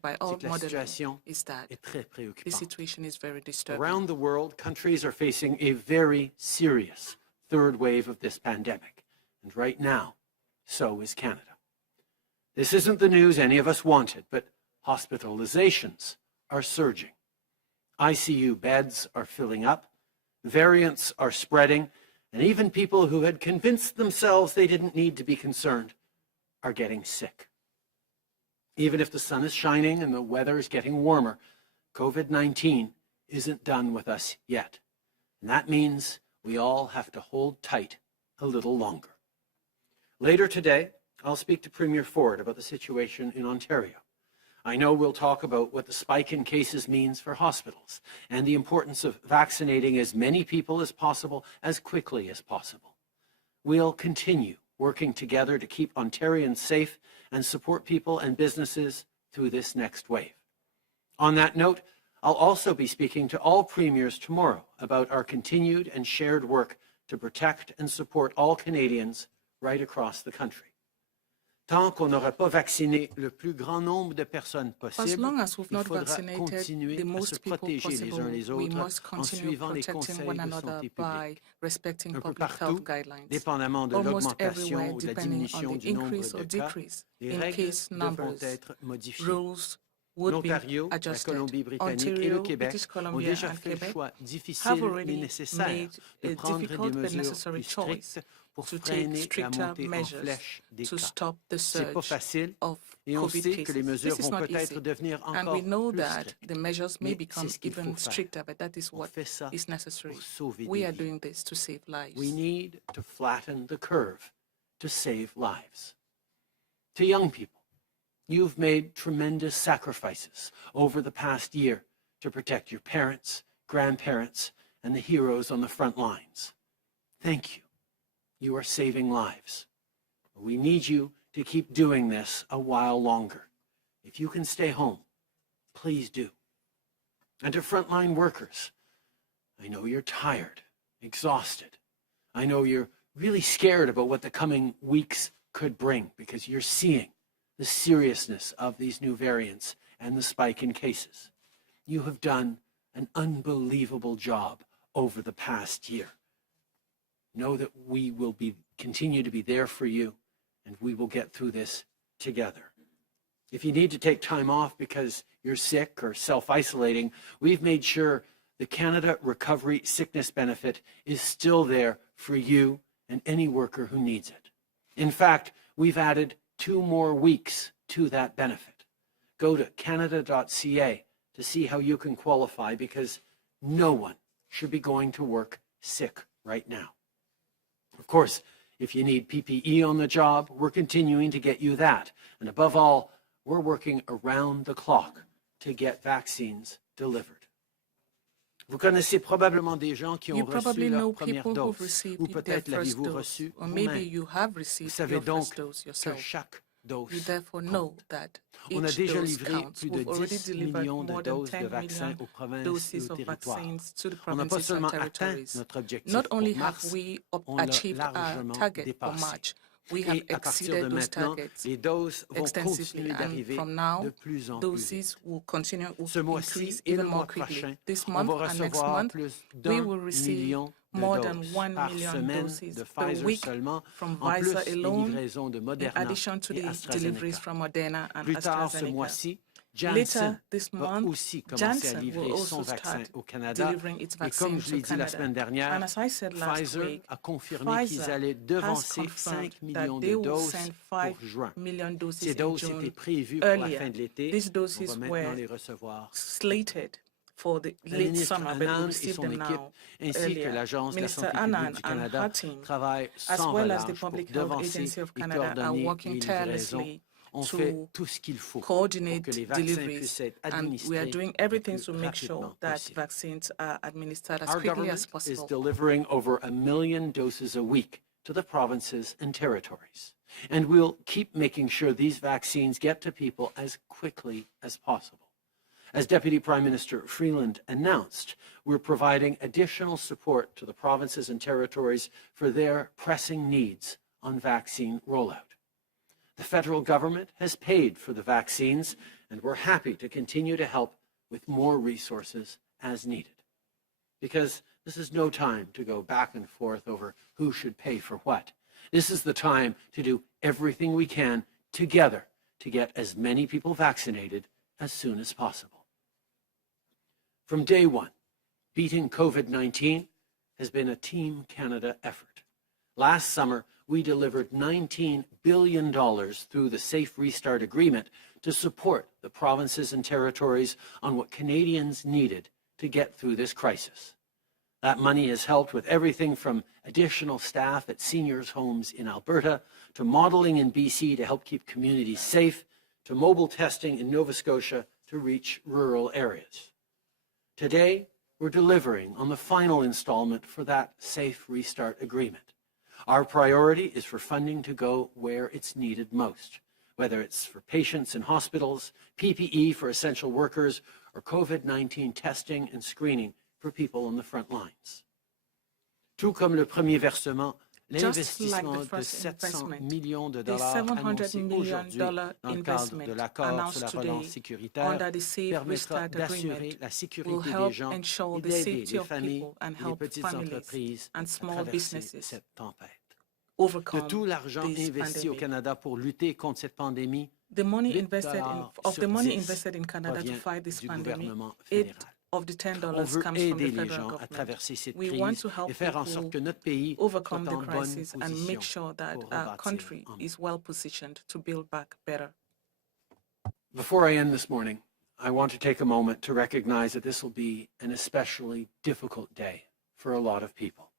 by all c'est que la modeling situation is that est très the préoccupante. situation is very disturbing. Around the world, countries are facing a very serious third wave of this pandemic. And right now, so is Canada. This isn't the news any of us wanted, but hospitalizations are surging. ICU beds are filling up, variants are spreading, and even people who had convinced themselves they didn't need to be concerned are getting sick. Even if the sun is shining and the weather is getting warmer, COVID-19 isn't done with us yet. And that means we all have to hold tight a little longer. Later today, I'll speak to Premier Ford about the situation in Ontario. I know we'll talk about what the spike in cases means for hospitals and the importance of vaccinating as many people as possible, as quickly as possible. We'll continue working together to keep Ontarians safe and support people and businesses through this next wave. On that note, I'll also be speaking to all premiers tomorrow about our continued and shared work to protect and support all Canadians right across the country. Tant qu'on n'aura pas vacciné le plus grand nombre de personnes possible, il faudra continuer à se protéger les uns les autres en suivant les conseils de santé publique. Un peu partout, dépendamment de l'augmentation ou de la diminution du nombre de cas, les règles devront être modifiées. L'Ontario, la Colombie-Britannique et le Québec ont déjà fait le choix difficile mais nécessaire de prendre des mesures plus strictes pour freiner la montée en flèche des cas. C'est pas facile et on sait que les mesures vont peut-être devenir encore plus strictes. Mais c'est ce qu'il faut faire. On fait ça pour sauver des vies. We need to flatten the curve to save lives. To young people, you've made tremendous sacrifices over the past year to protect your parents, grandparents, and the heroes on the front lines. Thank you. You are saving lives. We need you to keep doing this a while longer. If you can stay home, please do. And to frontline workers, I know you're tired, exhausted. I know you're really scared about what the coming weeks could bring because you're seeing the seriousness of these new variants and the spike in cases. You have done an unbelievable job over the past year. Know that we will continue to be there for you, and we will get through this together. If you need to take time off because you're sick or self-isolating, we've made sure the Canada Recovery Sickness Benefit is still there for you and any worker who needs it. In fact, we've added 2 more weeks to that benefit. Go to canada.ca to see how you can qualify because no one should be going to work sick right now. Of course, if you need PPE on the job, we're continuing to get you that. And above all, we're working around the clock to get vaccines delivered. Vous connaissez probablement des gens qui ont reçu leur première dose, ou peut-être l'avez-vous reçu vous-même. Vous savez donc que chaque dose compte. On a déjà livré plus de 10 millions de doses de vaccins aux provinces et aux territoires. On n'a pas seulement atteint notre objectif pour mars, on l'a largement dépassé. Et à partir de maintenant, les doses vont continuer d'arriver de plus en plus vite. Ce mois-ci et le mois prochain, on va recevoir plus d'1 million de doses par semaine de Pfizer seulement, en plus des livraisons de Moderna et AstraZeneca. Plus tard ce mois-ci, Janssen va aussi commencer à livrer son vaccin au Canada. Et comme je l'ai dit la semaine dernière, Pfizer a confirmé qu'ils allaient devancer 5 millions de doses pour juin. Ces doses étaient prévues pour la fin de l'été. On va maintenant les recevoir. For the late summer, but we received them now earlier. Minister Annan and her team, as well as the Public Health Agency of Canada, are working tirelessly to coordinate deliveries, and we are doing everything to make sure that vaccines are administered as quickly as possible. Our government is delivering over 1 million doses a week to the provinces and territories, and we'll keep making sure these vaccines get to people as quickly as possible. As Deputy Prime Minister Freeland announced, we're providing additional support to the provinces and territories for their pressing needs on vaccine rollout. The federal government has paid for the vaccines, and we're happy to continue to help with more resources as needed. Because this is no time to go back and forth over who should pay for what. This is the time to do everything we can together to get as many people vaccinated as soon as possible. From day one, beating COVID-19 has been a Team Canada effort. Last summer, we delivered $19 billion through the Safe Restart Agreement to support the provinces and territories on what Canadians needed to get through this crisis. That money has helped with everything from additional staff at seniors' homes in Alberta, to modeling in BC to help keep communities safe, to mobile testing in Nova Scotia to reach rural areas. Today, we're delivering on the final installment for that Safe Restart Agreement. Our priority is for funding to go where it's needed most, whether it's for patients in hospitals, PPE for essential workers, or COVID-19 testing and screening for people on the front lines. Tout comme le premier versement, l'investissement de 700 millions de dollars annoncé aujourd'hui dans le cadre de l'accord sur la relance sécuritaire permettra d'assurer la sécurité des gens et d'aider les familles et les petites entreprises à traverser cette tempête. De tout l'argent investi au Canada pour lutter contre cette pandémie, the money invested in Canada to fight this pandemic, of the $10 comes from the federal government. We want to help people overcome the crisis and make sure that our country is well positioned to build back better. Before I end this morning, I want to take a moment to recognize that this will be an especially difficult day for a lot of people.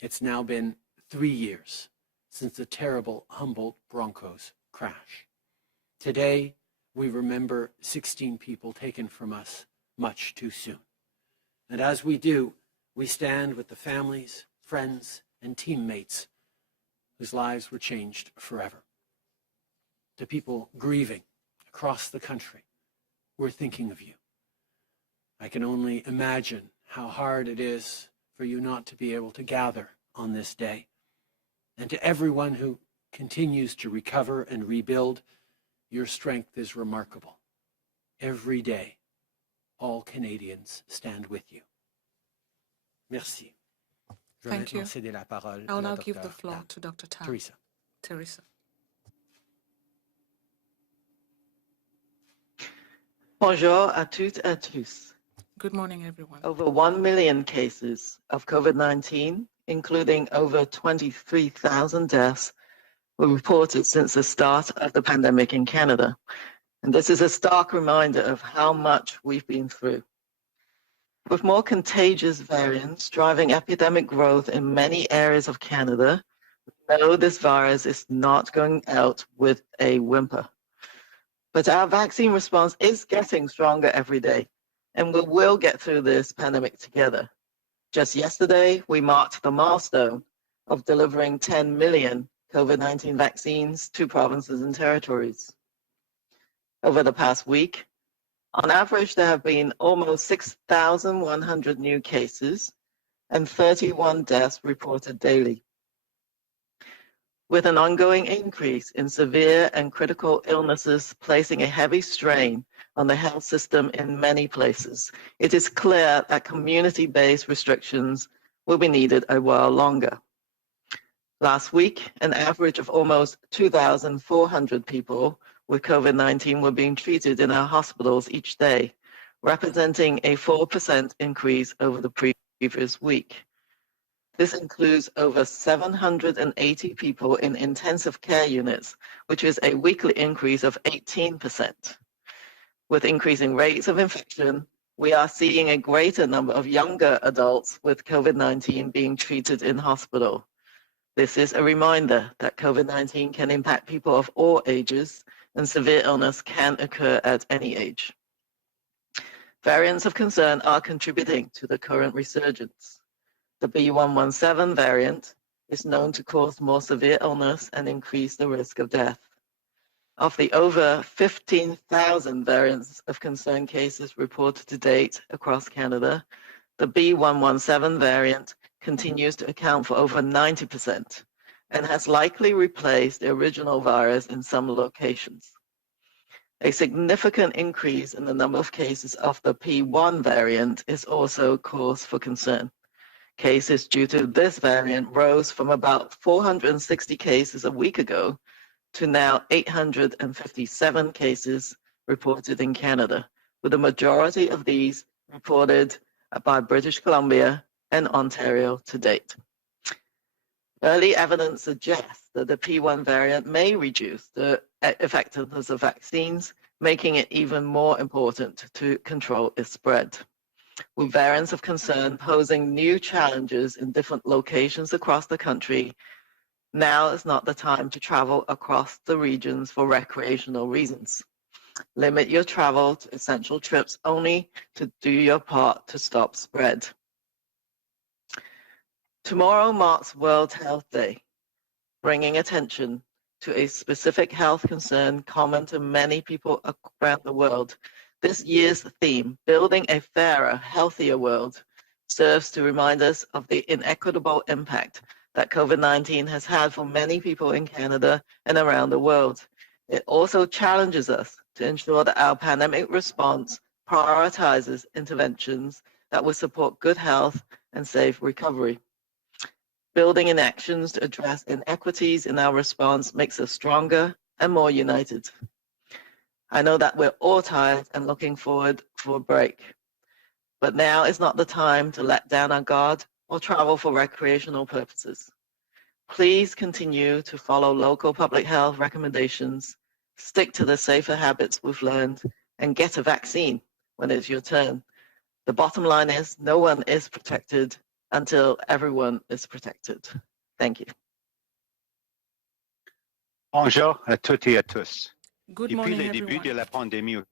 It's now been 3 years since the terrible Humboldt Broncos crash. Today, we remember 16 people taken from us much too soon. And as we do, we stand with the families, friends, and teammates whose lives were changed forever. To people grieving across the country, we're thinking of you. I can only imagine how hard it is for you not to be able to gather on this day. And to everyone who continues to recover and rebuild, your strength is remarkable. Every day, all Canadians stand with you. Merci. Thank you. I'll now give the floor to Dr. Teresa. Bonjour à toutes et à tous. Good morning, everyone. Over 1 million cases of COVID-19, including over 23,000 deaths, were reported since the start of the pandemic in Canada. And this is a stark reminder of how much we've been through. With more contagious variants driving epidemic growth in many areas of Canada, we know this virus is not going out with a whimper. But our vaccine response is getting stronger every day, and we will get through this pandemic together. Just yesterday, we marked the milestone of delivering 10 million COVID-19 vaccines to provinces and territories. Over the past week, on average, there have been almost 6,100 new cases and 31 deaths reported daily. With an ongoing increase in severe and critical illnesses placing a heavy strain on the health system in many places, it is clear that community-based restrictions will be needed a while longer. Last week, an average of almost 2,400 people with COVID-19 were being treated in our hospitals each day, representing a 4% increase over the previous week. This includes over 780 people in intensive care units, which is a weekly increase of 18%. With increasing rates of infection, we are seeing a greater number of younger adults with COVID-19 being treated in hospital. This is a reminder that COVID-19 can impact people of all ages, and severe illness can occur at any age. Variants of concern are contributing to the current resurgence. The B.1.1.7 variant is known to cause more severe illness and increase the risk of death. Of the over 15,000 variants of concern cases reported to date across Canada, the B.1.1.7 variant continues to account for over 90%, and has likely replaced the original virus in some locations. A significant increase in the number of cases of the P1 variant is also cause for concern. Cases due to this variant rose from about 460 cases a week ago to now 857 cases reported in Canada, with the majority of these reported by British Columbia and Ontario to date. Early evidence suggests that the P1 variant may reduce the effectiveness of vaccines, making it even more important to control its spread. With variants of concern posing new challenges in different locations across the country, now is not the time to travel across the regions for recreational reasons. Limit your travel to essential trips only to do your part to stop spread. Tomorrow marks World Health Day, bringing attention to a specific health concern common to many people around the world. This year's theme, Building a Fairer, Healthier World, serves to remind us of the inequitable impact that COVID-19 has had for many people in Canada and around the world. It also challenges us to ensure that our pandemic response prioritizes interventions that will support good health and safe recovery. Building in actions to address inequities in our response makes us stronger and more united. I know that we're all tired and looking forward for a break, but now is not the time to let down our guard or travel for recreational purposes. Please continue to follow local public health recommendations, stick to the safer habits we've learned, and get a vaccine when it's your turn. The bottom line is no one is protected until everyone is protected. Thank you. Bonjour à toutes et à tous. Good Depuis morning, le début de everyone. la pandémie au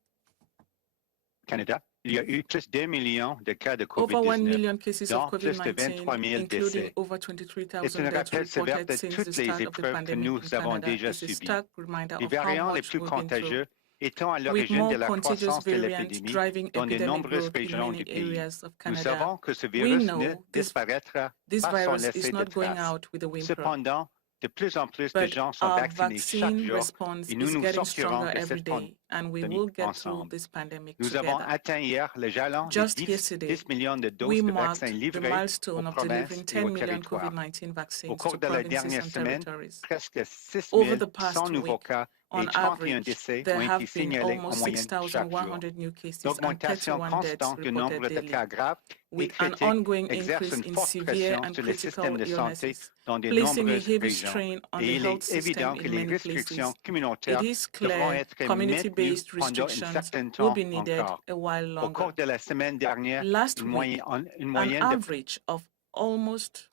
Canada, il y a eu plus d'1 million de cas de Over 1 COVID-19, million cases dont of plus de COVID-19, 23 000 including décès. over C'est 23,000 un deaths rappel sévère reported de since the toutes les start of the épreuves que pandemic nous in avons Canada. déjà It's a subies. stark reminder Les of how variants les much plus we've been through, contagieux étant à with l'origine more de la contagious croissance de variants l'épidémie driving dans de epidemic nombreuses growth in régions many du pays. areas of Nous Canada. savons que ce We virus know ne disparaîtra this pas sans virus is laisser de not going traces. out with a whimper. Cependant, de plus en plus de But gens sont our vaccinés chaque vaccine jour response et nous is nous getting sortirons stronger de every cette day, and we pandémie will get through ensemble. this pandemic Nous avons together. atteint hier le jalon des Just 10 yesterday, millions de we doses de vaccins marked the livrées aux milestone of provinces delivering et aux 10 million territoires. COVID-19 Au vaccines cours to de la provinces dernière and semaine, territories. presque 6 Over the 100 past nouveaux week, cas et on 31 average, décès there ont été have been signalés en almost moyenne chaque jour. 6,100 new cases and L'augmentation 31 deaths constante du reported nombre de daily, cas graves et with an critiques ongoing exerce increase une in forte severe pression and sur les systèmes critical de santé illnesses, dans de placing a nombreuses heavy régions. strain on Et the il health est évident system que in les many restrictions places. It communautaires is devront clear être maintenues community-based pendant un restrictions certain will temps be needed encore. a while Au longer. cours de la semaine dernière, Last une week, an moyenne de average of almost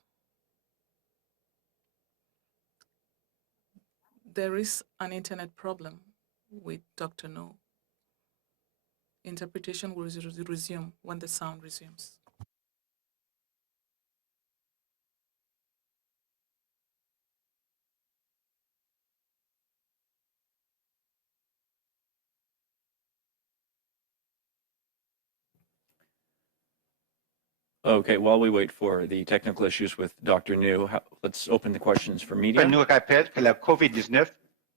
there is an internet problem with Dr. No. Interpretation will resume when the sound resumes. Okay, while we wait for the technical issues with Dr. New, let's open the questions for media. nous rappelle que la COVID-19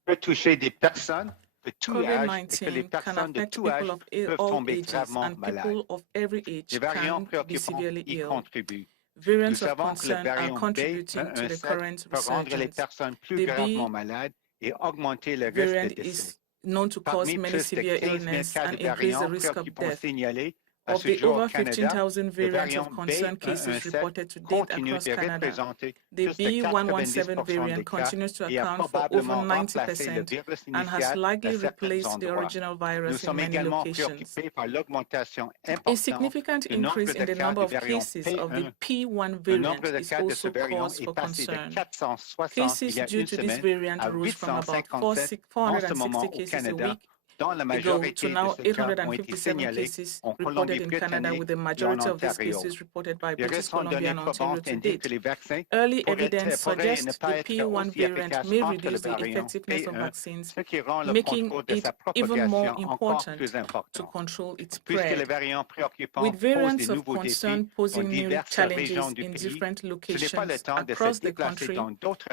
peut toucher des personnes de tout âge et que les COVID-19 can personnes de affect tout people âge of peuvent all tomber ages, gravement and malades. people of every Les age variants can be préoccupants severely y ill. contribuent. Nous Variants of savons que le concern are variant contributing to the B117 current peut rendre les resurgence. personnes plus The gravement B malades et augmenter le risque de variant décès. is known to cause Parmi many plus de severe 15 000 illness cas and de increase the variants risk of préoccupants death. signalés à Of ce the jour over au Canada, 15,000 le variants variant of concern cases B117 reported to date continue across de Canada, représenter the plus de 90% B117 variant des cas continues to et a account for over probablement remplacé le 90% virus and has initial à likely certains replaced the endroits. original Nous virus in sommes many également locations. préoccupés par l'augmentation A importante significant du nombre increase de in the cas number du of variant cases of the P1. P1 Le variant nombre de is cas de ce also variant cause est for passé de concern. 460 il Cases y a due une to this semaine variant à rose from about 857 en ce 460 moment au cases a Canada, week ago to now 857 cases reported in Canada, with the majority of these cases reported by British Columbia and Ontario to date. Early evidence suggests the P1 variant may reduce the effectiveness of vaccines, making it even more important to control its spread. With variants of concern posing new challenges in different locations across the country,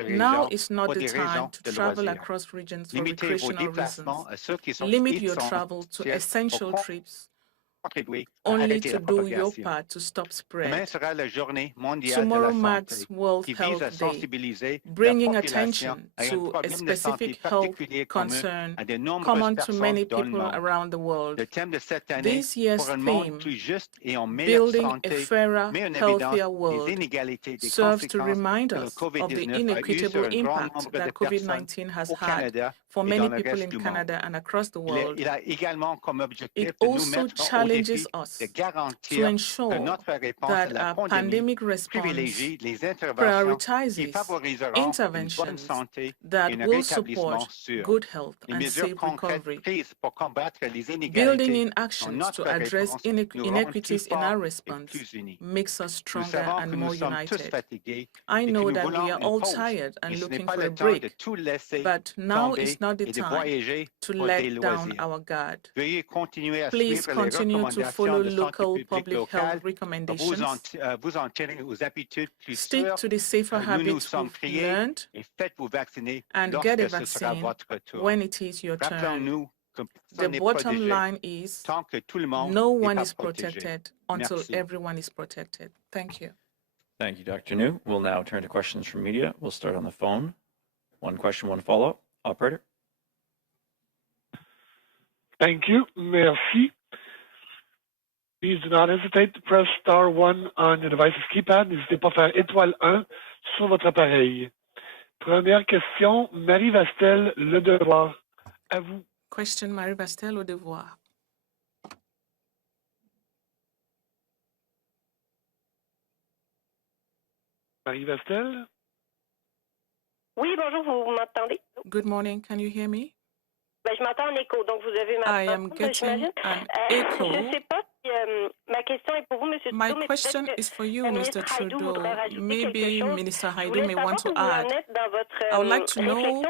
now is not the time to travel across regions for recreational reasons. Limit your travel to essential trips, only to do your part to stop spread. Tomorrow marks World Health Day, bringing attention to a specific health concern common to many people around the world. This year's theme, Building a Fairer, Healthier World, serves to remind us of the inequitable impact that COVID-19 has had for many people in Canada and across the world. It also challenges us to ensure that our pandemic response prioritizes interventions that will support good health and safe recovery. Building in actions to address inequities in our response makes us stronger and more united. I know that we are all tired and looking for a break, but now is not the time to let down our guard. Please continue to follow local public health recommendations. Stick to the safer habits we've learned and get a vaccine when it is your turn. The bottom line is no one is protected until everyone is protected. Thank you. Thank you, Dr. New. We'll now turn to questions from media. We'll start on the phone. One question, one follow-up. Operator. Thank you. Merci. Please do not hesitate to press *1 on your device's keypad. N'hésitez pas à faire étoile 1 sur votre appareil. Première question, Marie Vastel, Le Devoir. À vous. Question, Marie Vastel, Le Devoir. Marie Vastel? Oui, bonjour, vous m'entendez? Good morning, can you hear me? Ben, je m'entends en écho, donc vous avez ma I am getting an echo. Je ne sais pas si ma question est pour vous, Monsieur Trudeau. My question is for you, Mr. Trudeau. Maybe Minister Haidou may want to add. I would like to know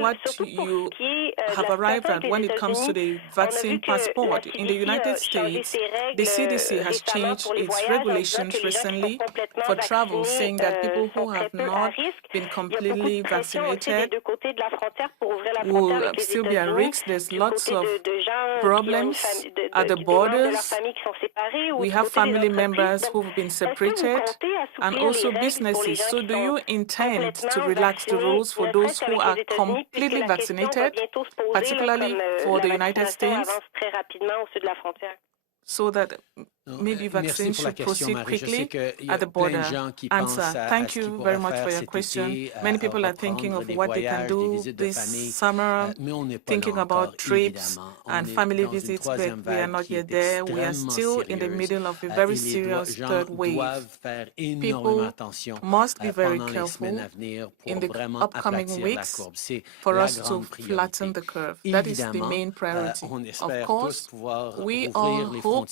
what you have arrived at when it comes to the vaccine passport. In the United States, the CDC has changed its regulations recently for travel, saying that people who have not been completely vaccinated will still be at risk. There's lots of problems at the borders. We have family members who've been separated and also businesses. So do you intend to relax the rules for those who are completely vaccinated, particularly for the United States, so that maybe vaccines should proceed quickly at the border? Answer. Thank you very much for your question. Many people are thinking of what they can do this summer, thinking about trips and family visits, but we are not yet there. We are still in the middle of a very serious third wave. People must be very careful in the upcoming weeks for us to flatten the curve. That is the main priority. Of course, we all hope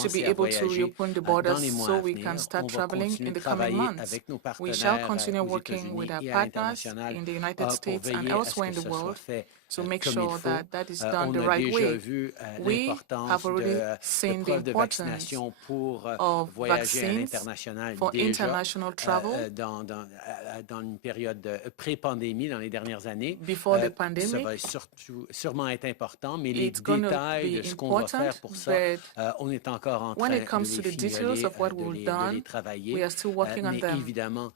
to be able to reopen the borders so we can start traveling in the coming months. We shall continue working with our partners in the United States and elsewhere in the world to make sure that that is done the right way. We have already seen the importance of vaccines for international travel dans une période pré-pandémie dans les dernières années. Before the pandemic, ça va sûrement être important, mais les détails de ce qu'on va faire pour ça, on est encore en train de les travailler. We are still working on them. Évidemment,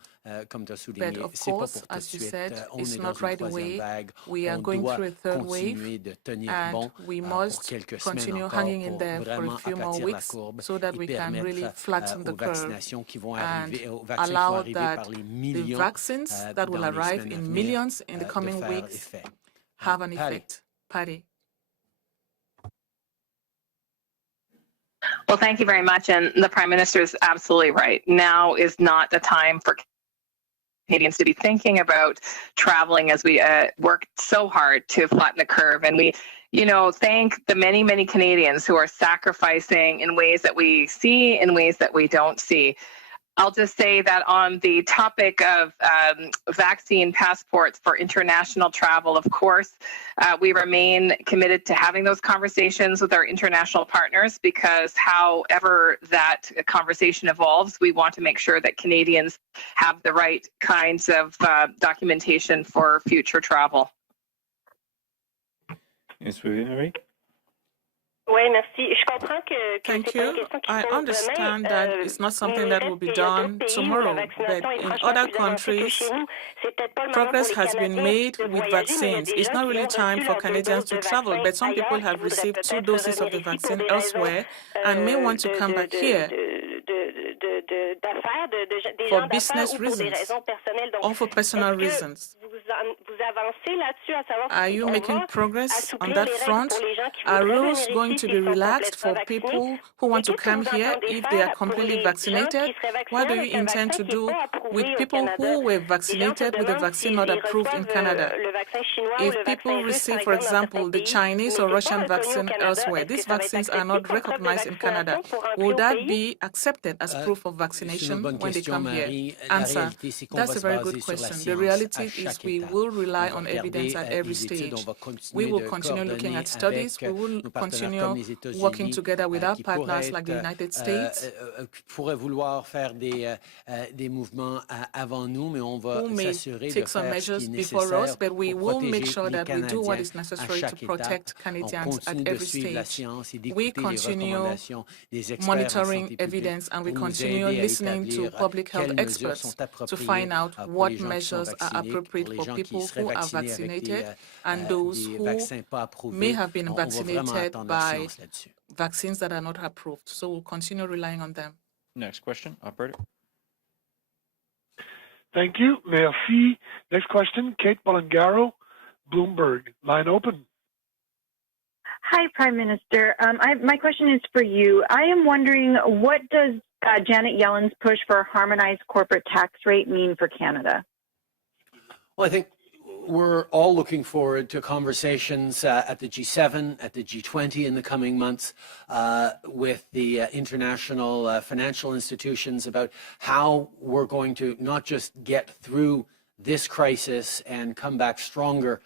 comme tu as souligné, but of course, as you said, it's not right away. We are going through a third wave, and we must continue hanging in there for a few more weeks so that we can really flatten the curve and allow that the vaccines that will arrive in millions in the coming weeks have an effect. Patty. Well, thank you very much. And the Prime Minister is absolutely right. Now is not the time for Canadians to be thinking about traveling as we work so hard to flatten the curve. And we, thank the many, many Canadians who are sacrificing in ways that we see, in ways that we don't see. I'll just say that on the topic of vaccine passports for international travel, of course, we remain committed to having those conversations with our international partners, because however that conversation evolves, we want to make sure that Canadians have the right kinds of documentation for future travel. Yes, Marie? Oui, merci. Je comprends que Thank c'est pas une you. question qui se I pose understand demain, that it's not something mais that il will be reste qu'il y a done d'autres pays où la tomorrow, vaccination but est in franchement other plus avancée que countries, chez nous. C'est peut-être pas le moment pour progress les has been Canadiens made de with voyager, mais il y a vaccines. des It's gens not qui really ont time reçu for leur 2 Canadians doses to de travel, vaccin but some people ailleurs, qui have voudraient received 2 peut-être doses of revenir the ici pour vaccine des raisons elsewhere and may want to come back here d'affaires, des for gens d'affaires business ou pour des reasons raisons personnelles. Donc, or for personal est-ce reasons. que vous avancez là-dessus, à savoir Are si you on making va progress on assouplir that les règles pour front? les gens qui Are voudraient rules venir going ici to puis be qui sont relaxed complètement for vaccinés? people who want Et to qu'est-ce que come vous here entendez if they are faire pour completely les gens vaccinated? qui seraient What vaccinés do you avec un intend vaccin to qui n'est do pas approuvé with au people Canada? who were Les gens se vaccinated with a demandent vaccine s'ils not approved in reçoivent Canada? le vaccin chinois ou If le vaccin people russe, par receive, for exemple, dans certains example, the pays, Chinese mais or ce n'est pas Russian reconnu au vaccine Canada, elsewhere, est-ce que these ça va être vaccines are accepté not comme preuve de recognized in Canada. vaccination pour rentrer Would au that pays? be accepted as proof of C'est une vaccination bonne when they question, come here? Marie. La Answer, réalité, c'est qu'on va that's a se very baser good sur la question. The science reality à is chaque we étape. will On rely va on evidence regarder at every les études, on stage. va We continuer will de continue looking coordonner at studies. avec We will nos partenaires continue comme les working États-Unis together with our qui partners pourraient like the United States, pourraient vouloir faire des mouvements avant nous, mais on va who may s'assurer de take some faire ce qui measures est before us, nécessaire but we pour will make protéger sure les that we do what Canadiens is à necessary to chaque étape. protect On Canadians at continue de every suivre la stage. science et We d'écouter les continue recommandations des experts en monitoring santé publique evidence and we pour nous continue aider à listening to établir public health quelles mesures experts sont to appropriées find out pour what les gens qui sont measures are vaccinés, pour appropriate les for gens qui people seraient who are vaccinés avec vaccinated and those des who vaccins pas may approuvés. have been On va vraiment vaccinated attendre la by science là-dessus. vaccines that are not approved. So we'll continue relying on them. Next question, operator. Thank you. Merci. Next question, Kate Bolingaro, Bloomberg. Line open. Hi, Prime Minister. My question is for you. I am wondering, what does Janet Yellen's push for a harmonized corporate tax rate mean for Canada? Well, I think we're all looking forward to conversations at the G7, at the G20 in the coming months with the international financial institutions about how we're going to not just get through this crisis and come back stronger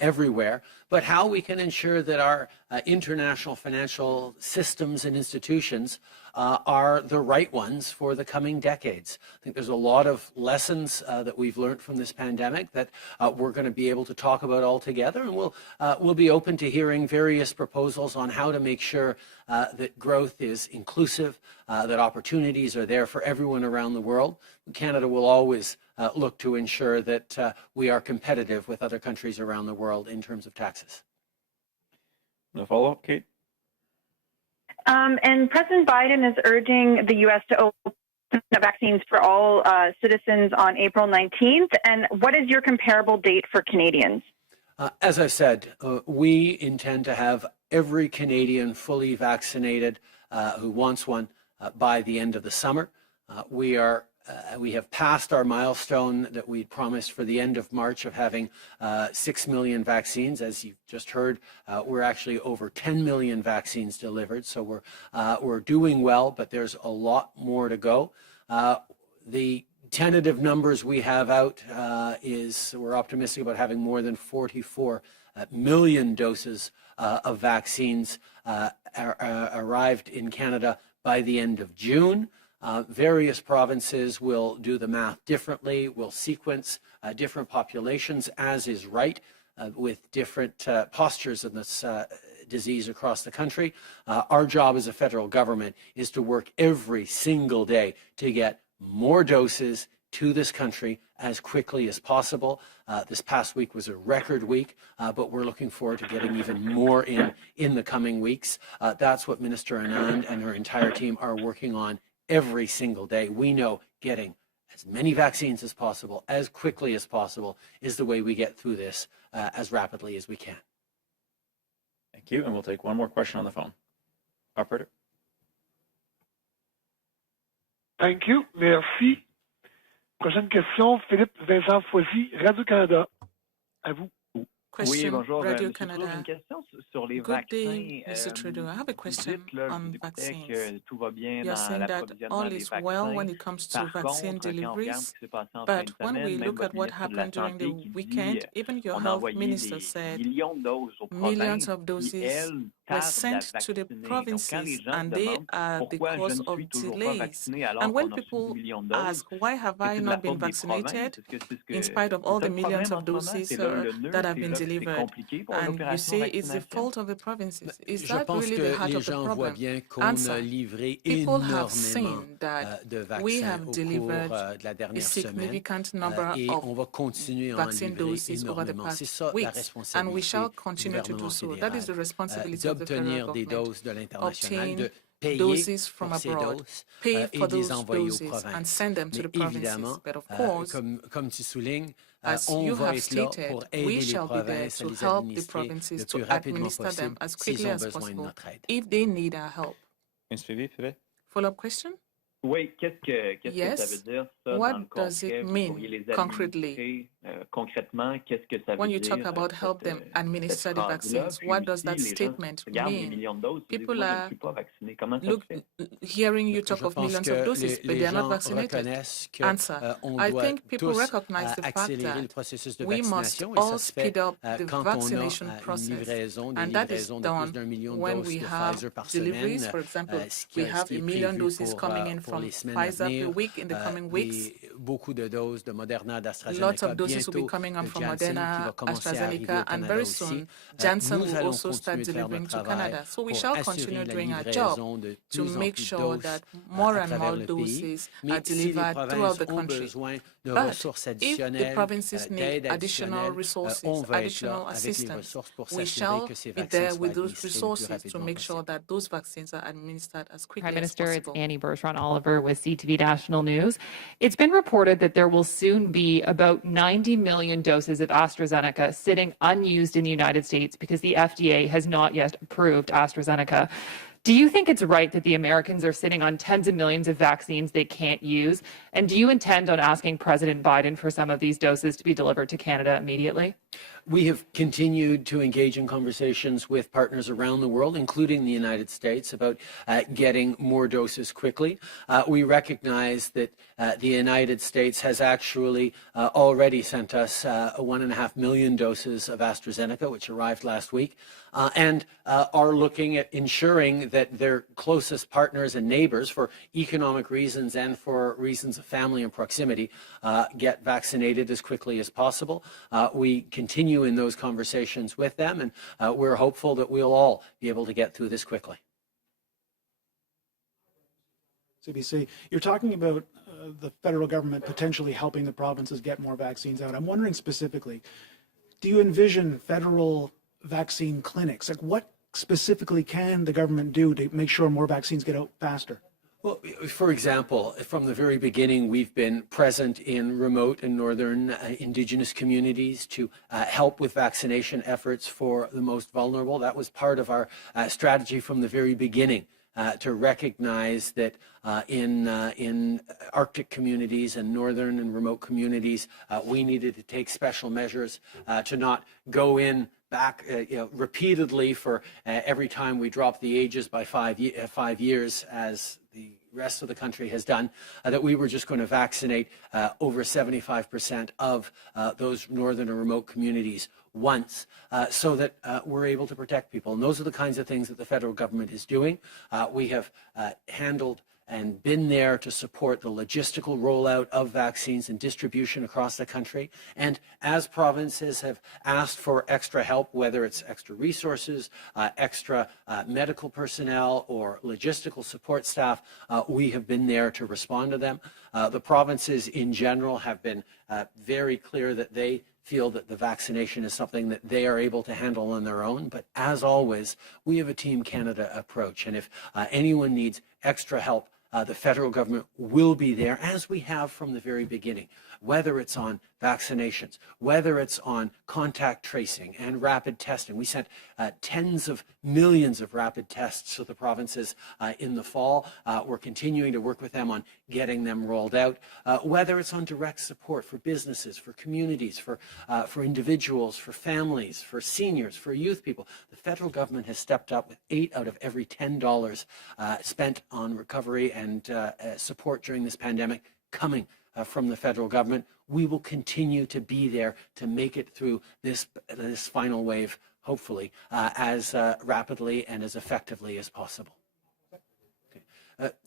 everywhere, but how we can ensure that our international financial systems and institutions are the right ones for the coming decades. I think there's a lot of lessons that we've learned from this pandemic that we're going to be able to talk about all together, and we'll be open to hearing various proposals on how to make sure that growth is inclusive, that opportunities are there for everyone around the world. Canada will always look to ensure that we are competitive with other countries around the world in terms of taxes. No follow-up, Kate? And President Biden is urging the U.S. to open up vaccines for all citizens on April 19th. And what is your comparable date for Canadians? As I said, we intend to have every Canadian fully vaccinated who wants one by the end of the summer. We have passed our milestone that we promised for the end of March of having 6 million vaccines. As you've just heard, we're actually over 10 million vaccines delivered. So we're doing well, but there's a lot more to go. The tentative numbers we have out is we're optimistic about having more than 44 million doses of vaccines arrived in Canada by the end of June. Various provinces will do the math differently, will sequence different populations, as is right, with different postures in this disease across the country. Our job as a federal government is to work every single day to get more doses to this country as quickly as possible. This past week was a record week, but we're looking forward to getting even more in the coming weeks. That's what Minister Anand and her entire team are working on every single day. We know getting as many vaccines as possible, as quickly as possible, is the way we get through this as rapidly as we can. Thank you, and we'll take one more question on the phone. Operator? Thank you. Merci. Prochaine question, Philippe Vincent Foisy, Radio-Canada. À vous. Question, Oui, bonjour, Radio Monsieur Trudeau, Canada. j'ai une question sur les Good vaccins. day, Mr. Trudeau. I have a Vous question dites là, on vous vaccines. que tout va bien You're dans saying that l'approvisionnement all des is well when vaccins. it comes to Par vaccine contre, quand on regarde deliveries, ce qui s'est passé en fin but de when semaine, we même look votre at what ministre de la happened during Santé the qui weekend, dit even your on a health envoyé minister des said millions de doses aux millions provinces of qui, doses elles, were tardent à sent to the vacciner. Donc, quand provinces les gens and se they demandent are the pourquoi je cause ne of suis toujours pas delays. vacciné alors And when qu'on a reçu people 10 millions de doses, ask, why have est-ce que I c'est de la not been faute des provinces? vaccinated Est-ce que c'est ce in spite of que all c'est the ça le millions problème en of ce moment? doses C'est là le nœud, that have c'est been là que c'est delivered? compliqué pour And you l'opération say it's the vaccination? fault of the provinces. Is Je that pense really que the heart les of the gens voient problem? bien qu'on Answer. a livré People have énormément seen that de we vaccins have au cours delivered de la a dernière semaine significant number et of on va continuer à en vaccine livrer doses over the énormément. C'est past ça la weeks, and we responsabilité shall du continue to do gouvernement so. That is the fédéral, responsibility of the federal d'obtenir des government. doses de l'international, Obtain de payer doses from pour ces abroad, doses pay et for de les those envoyer aux doses, and provinces. send them to Mais the provinces. évidemment, But of course, comme tu soulignes, as on you va have être là stated, pour we aider les shall be there provinces à to les help the administrer le provinces plus to rapidement administer them possible as s'ils quickly ont as besoin de possible notre aide. if they need our help. Une suivi, Philippe? Follow-up question? Oui, qu'est-ce que Yes. ça veut dire, ça, What dans le does it concret? Vous mean pourriez les concretely? administrer concrètement, qu'est-ce que ça veut When you dire, talk about help them administer the vaccines, what does that statement regardent les mean? millions de doses, ils disent, People moi, je ne are suis pas vacciné. Comment ça look, se fait? hearing you talk Je of pense millions que of doses, but les they are not gens vaccinated. reconnaissent Answer. qu'on I doit think people tous recognize the fact accélérer le that processus de we must vaccination et ça all se fait speed up the quand on vaccination a une process, livraison, des and that is livraisons de plus done d'1 million de when doses we de have Pfizer par deliveries. semaine, For example, ce we qui have est a million prévu doses coming in pour from les semaines à Pfizer per venir, week in the coming weeks. beaucoup de doses de Moderna, Lots d'AstraZeneca, of doses will be bientôt coming on de from Janssen qui Moderna, va commencer à arriver AstraZeneca, au and Canada very aussi. soon Janssen Nous will allons also start continuer de faire delivering notre to travail Canada. So we pour shall assurer continue la doing our job livraison de to plus en make plus de sure doses that more à and travers more le pays. doses are Mais si les delivered throughout provinces the ont country. besoin de But ressources if the additionnelles, provinces need d'aide additional additionnelle, resources, on va être là additional avec les assistance, ressources pour we s'assurer shall que ces be vaccins there soient with those administrés le plus resources to rapidement make sure possible. that those vaccines are administered as quickly Prime as Minister, it's possible. Annie Bergeron-Oliver with CTV National News. It's been reported that there will soon be about 90 million doses of AstraZeneca sitting unused in the United States because the FDA has not yet approved AstraZeneca. Do you think it's right that the Americans are sitting on tens of millions of vaccines they can't use? And do you intend on asking President Biden for some of these doses to be delivered to Canada immediately? We have continued to engage in conversations with partners around the world, including the United States, about getting more doses quickly. We recognize that the United States has actually already sent us 1.5 million doses of AstraZeneca, which arrived last week, and are looking at ensuring that their closest partners and neighbors, for economic reasons and for reasons of family and proximity, get vaccinated as quickly as possible. We continue in those conversations with them, and we're hopeful that we'll all be able to get through this quickly. CBC, you're talking about the federal government potentially helping the provinces get more vaccines out. I'm wondering specifically, do you envision federal vaccine clinics? Like, what specifically can the government do to make sure more vaccines get out faster? Well, for example, from the very beginning, we've been present in remote and northern Indigenous communities to help with vaccination efforts for the most vulnerable. That was part of our strategy from the very beginning, to recognize that in Arctic communities and northern and remote communities, we needed to take special measures to not go in back repeatedly for every time we drop the ages by 5 years, as the rest of the country has done, that we were just going to vaccinate over 75% of those northern or remote communities once, so that we're able to protect people. And those are the kinds of things that the federal government is doing. We have handled and been there to support the logistical rollout of vaccines and distribution across the country. And as provinces have asked for extra help, whether it's extra resources, extra medical personnel, or logistical support staff, we have been there to respond to them. The provinces in general have been very clear that they feel that the vaccination is something that they are able to handle on their own. But as always, we have a Team Canada approach. And if anyone needs extra help, the federal government will be there, as we have from the very beginning, whether it's on vaccinations, whether it's on contact tracing and rapid testing. We sent tens of millions of rapid tests to the provinces in the fall. We're continuing to work with them on getting them rolled out, whether it's on direct support for businesses, for communities, for individuals, for families, for seniors, for youth people. The federal government has stepped up with 8 out of every $10 spent on recovery and support during this pandemic coming from the federal government. We will continue to be there to make it through this final wave, hopefully, as rapidly and as effectively as possible.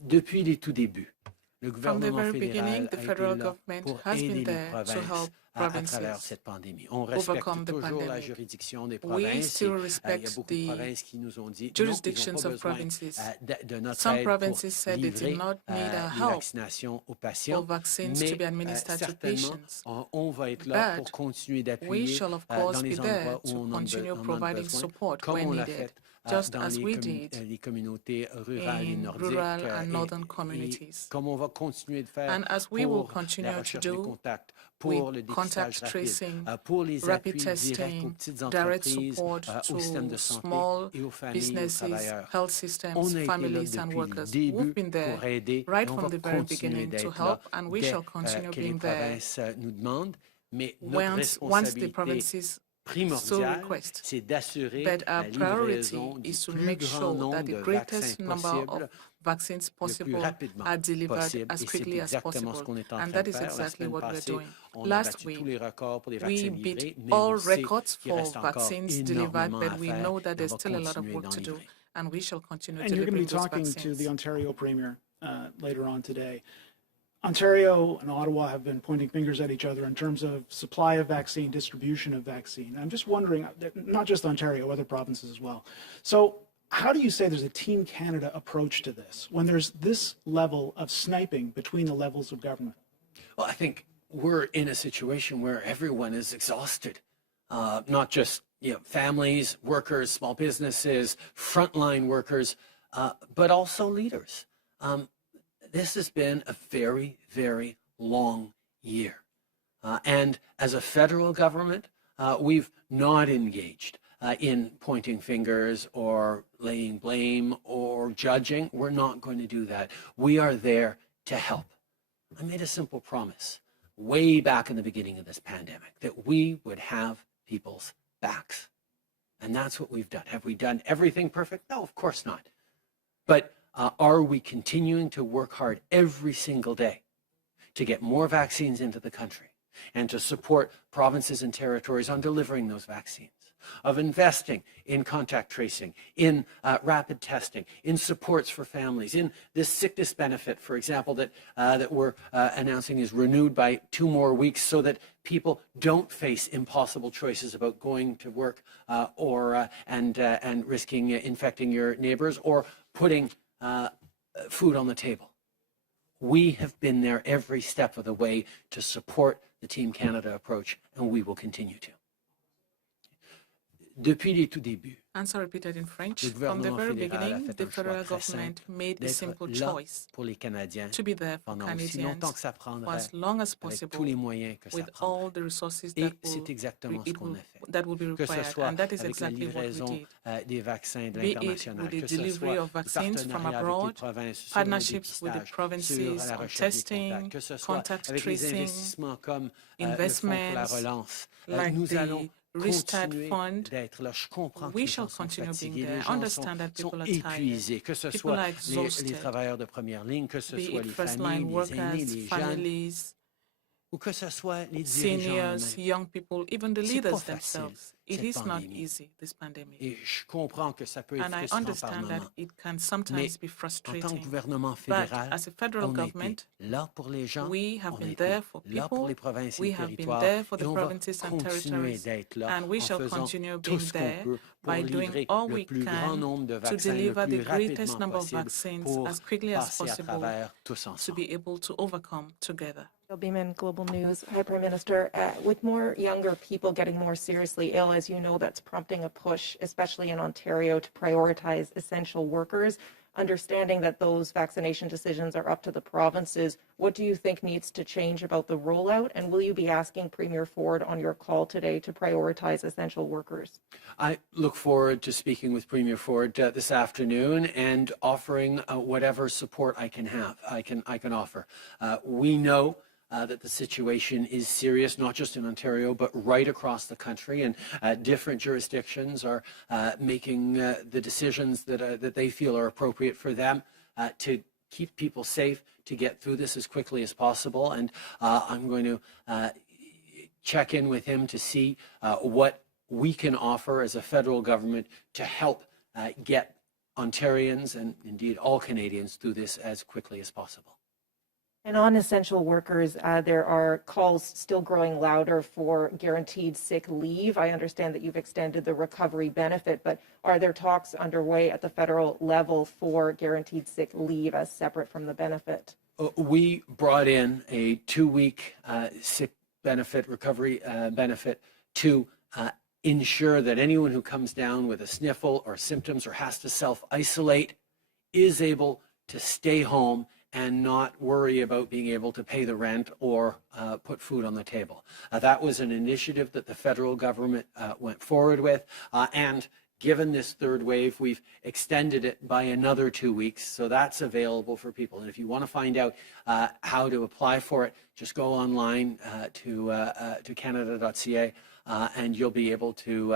Depuis les tout débuts, le From the gouvernement very beginning, fédéral the a federal été là government pour has been aider les there to provinces help à travers provinces cette pandémie. On overcome respecte the toujours la pandemic. juridiction des We provinces. still Il y a respect beaucoup de the provinces qui nous ont dit non, ils jurisdictions n'ont pas of besoin provinces. de notre Some aide pour provinces said they livrer did not need our les help vaccinations aux for patients, vaccines to mais be administered to certainement, patients. on va être là But pour continuer we d'appuyer shall of dans course be les there endroits où to on continue en a providing besoin, support comme when on l'a needed, fait just dans as we did les communautés rurales et in nordiques, rural and northern et communities. comme on va continuer de faire And as we will pour continue la to recherche des do contacts, pour with le dépistage contact rapide, tracing, pour les rapid appuis directs aux testing, petites direct entreprises, support aux systèmes de to santé small et aux familles et aux businesses, travailleurs. health systems, On a été là families and depuis le workers. début We've been there pour aider right et on from va the very continuer beginning to d'être là help, and we dès shall continue que les being there provinces nous demandent. Mais notre once the responsabilité provinces so primordiale, request. c'est d'assurer But la our priority livraison du is to plus make grand sure nombre that de the vaccins greatest number of possible vaccines le plus possible rapidement are delivered possible. as Et c'est quickly as exactement ce possible. qu'on est en And train that de is faire. La exactly semaine what we're passée, doing. on a Last battu tous week, les records pour les we vaccins beat livrés, mais all on sait records qu'il for reste encore vaccines delivered, énormément but à we faire know that et on there's va still a lot of continuer work d'en to do, livrer. and we shall continue And you're going to be delivering those talking to vaccines. the Ontario Premier later on today. Ontario and Ottawa have been pointing fingers at each other in terms of supply of vaccine, distribution of vaccine. I'm just wondering, not just Ontario, other provinces as well. So how do you say there's a Team Canada approach to this when there's this level of sniping between the levels of government? Well, I think we're in a situation where everyone is exhausted, not just families, workers, small businesses, frontline workers, but also leaders. This has been a very, very long year. And as a federal government, we've not engaged in pointing fingers or laying blame or judging. We're not going to do that. We are there to help. I made a simple promise way back in the beginning of this pandemic that we would have people's backs. And that's what we've done. Have we done everything perfect? No, of course not. But are we continuing to work hard every single day to get more vaccines into the country and to support provinces and territories on delivering those vaccines, of investing in contact tracing, in rapid testing, in supports for families, in this sickness benefit, for example, that we're announcing is renewed by 2 more weeks so that people don't face impossible choices about going to work and risking infecting your neighbors or putting food on the table. We have been there every step of the way to support the Team Canada approach, and we will continue to. Depuis les tout débuts, Answer repeated in French. le From the gouvernement very fédéral a beginning, fait the un choix federal très government simple made a d'être simple là choice pour les Canadiens to be there for pendant aussi longtemps Canadians que ça for prendrait, as long as avec tous possible, les moyens que ça with prendrait. all the resources Et that c'est exactement ce qu'on a fait. that will be Que ce required, soit and that is avec la exactly what we livraison did. des vaccins de Be it l'international, with the que ce delivery soit of le vaccines from partenariat avec les abroad, provinces sur le partnerships with the dépistage, sur provinces la on recherche des testing, contacts, que ce soit contact avec les tracing, investissements comme le Fonds pour la investments relance. like Nous the allons Restart continuer Fund. d'être là. Je comprends que We les shall gens sont continue being fatigués, there. les gens Understand that sont people are tired. épuisés, que ce People soit are les exhausted. travailleurs de première ligne, que ce Be soit it les first familles, line les workers, aînés, les jeunes, families, ou que ce soit les dirigeants seniors, eux-mêmes. young people, even the C'est leaders pas facile, themselves. It cette is not pandémie. easy, this pandemic. Et je comprends que ça peut être And I frustrant par understand that moment. it can Mais sometimes be en tant que frustrating. gouvernement But fédéral, as a federal on a government, été là pour les gens, we have on a been été there for là pour people, les provinces et we les have been territoires, there for et the on va provinces and continuer territories, d'être là and we en shall faisant continue tout being ce qu'on there peut pour by doing livrer all le we plus grand can nombre de to vaccins le deliver the plus greatest rapidement number of possible vaccines pour as quickly as passer à possible travers tous to ensemble. be able to overcome together. Beeman, Global News. Hi, Prime Minister. With more younger people getting more seriously ill, as you know, that's prompting a push, especially in Ontario, to prioritize essential workers. understanding that those vaccination decisions are up to the provinces, what do you think needs to change about the rollout? And will you be asking Premier Ford on your call today to prioritize essential workers? I look forward to speaking with Premier Ford this afternoon and offering whatever support I can offer. We know that the situation is serious, not just in Ontario, but right across the country, and different jurisdictions are making the decisions that they feel are appropriate for them to keep people safe, to get through this as quickly as possible. And I'm going to check in with him to see what we can offer as a federal government to help get Ontarians and indeed all Canadians through this as quickly as possible. And on essential workers, there are calls still growing louder for guaranteed sick leave. I understand that you've extended the recovery benefit, but are there talks underway at the federal level for guaranteed sick leave as separate from the benefit? We brought in a 2-week sick benefit, recovery benefit to ensure that anyone who comes down with a sniffle or symptoms or has to self-isolate is able to stay home and not worry about being able to pay the rent or put food on the table. That was an initiative that the federal government went forward with, and given this third wave, we've extended it by another 2 weeks, so that's available for people. And if you want to find out how to apply for it, just go online to canada.ca. And you'll be able to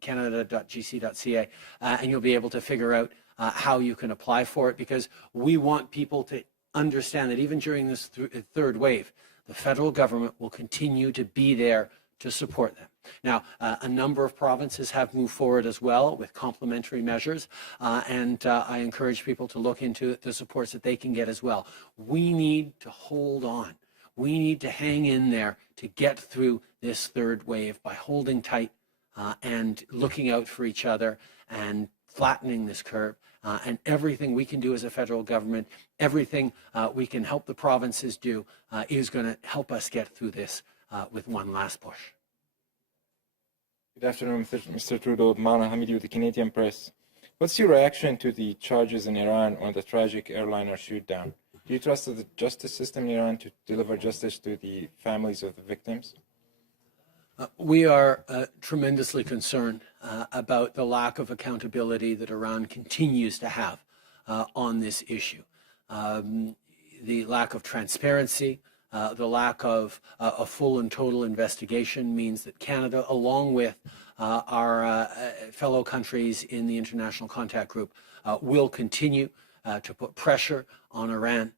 canada.gc.ca, and you'll be able to figure out how you can apply for it, because we want people to understand that even during this third wave, the federal government will continue to be there to support them. Now, a number of provinces have moved forward as well with complementary measures, and I encourage people to look into the supports that they can get as well. We need to hold on. We need to hang in there to get through this third wave by holding tight and looking out for each other and flattening this curve. And everything we can do as a federal government, everything we can help the provinces do is going to help us get through this with one last push. Good afternoon, Mr. Trudeau. Mana Hamidi with the Canadian Press. What's your reaction to the charges in Iran on the tragic airliner shoot-down? Do you trust the justice system in Iran to deliver justice to the families of the victims? We are tremendously concerned about the lack of accountability that Iran continues to have on this issue. The lack of transparency, the lack of a full and total investigation means that Canada, along with our fellow countries in the International Contact Group, will continue to put pressure on Iran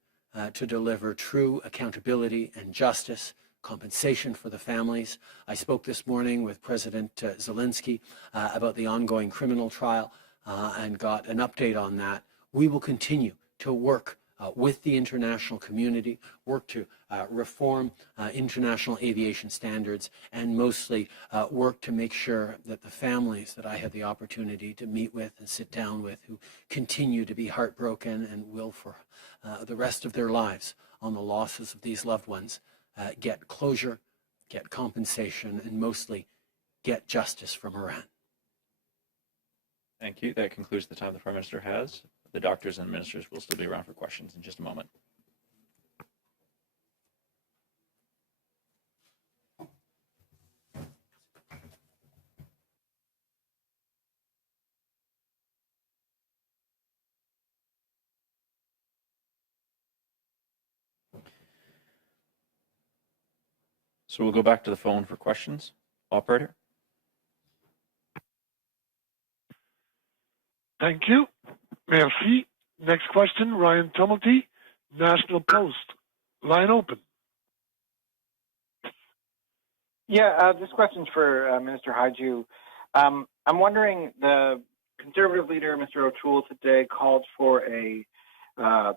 to deliver true accountability and justice, compensation for the families. I spoke this morning with President Zelensky about the ongoing criminal trial and got an update on that. We will continue to work with the international community, work to reform international aviation standards, and mostly work to make sure that the families that I had the opportunity to meet with and sit down with, who continue to be heartbroken and will for the rest of their lives on the losses of these loved ones, get closure, get compensation, and mostly get justice from Iran. Thank you. That concludes the time the Prime Minister has. The doctors and ministers will still be around for questions in just a moment. So we'll go back to the phone for questions. Operator. Thank you. Merci. Next question, Ryan Tumulty, National Post. Line open. Yeah, this question's for Minister Hajdú. I'm wondering, the Conservative leader, Mr. O'Toole, today called for a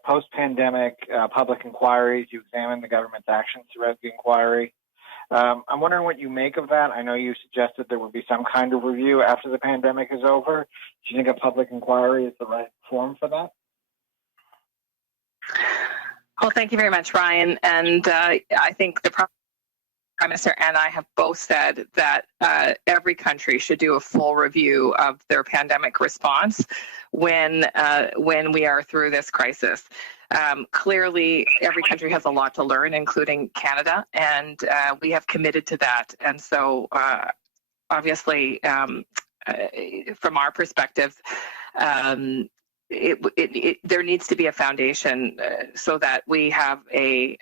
post-pandemic public inquiry to examine the government's actions throughout the inquiry. I'm wondering what you make of that. I know you suggested there would be some kind of review after the pandemic is over. Do you think a public inquiry is the right forum for that? Well, thank you very much, Ryan. And I think the Prime Minister and I have both said that every country should do a full review of their pandemic response when we are through this crisis. Clearly, every country has a lot to learn, including Canada, and we have committed to that. And so, obviously, from our perspective, there needs to be a foundation so that we have a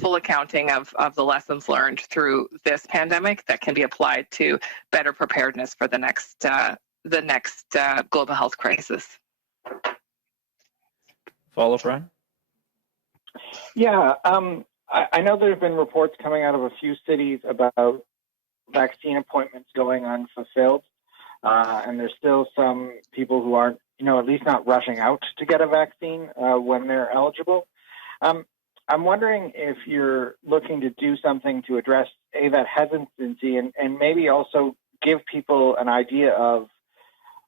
full accounting of the lessons learned through this pandemic that can be applied to better preparedness for the next global health crisis. Follow up, Ryan? Yeah, I know there have been reports coming out of a few cities about vaccine appointments going unfulfilled, and there's still some people who aren't, at least not rushing out to get a vaccine when they're eligible. I'm wondering if you're looking to do something to address that hesitancy and maybe also give people an idea of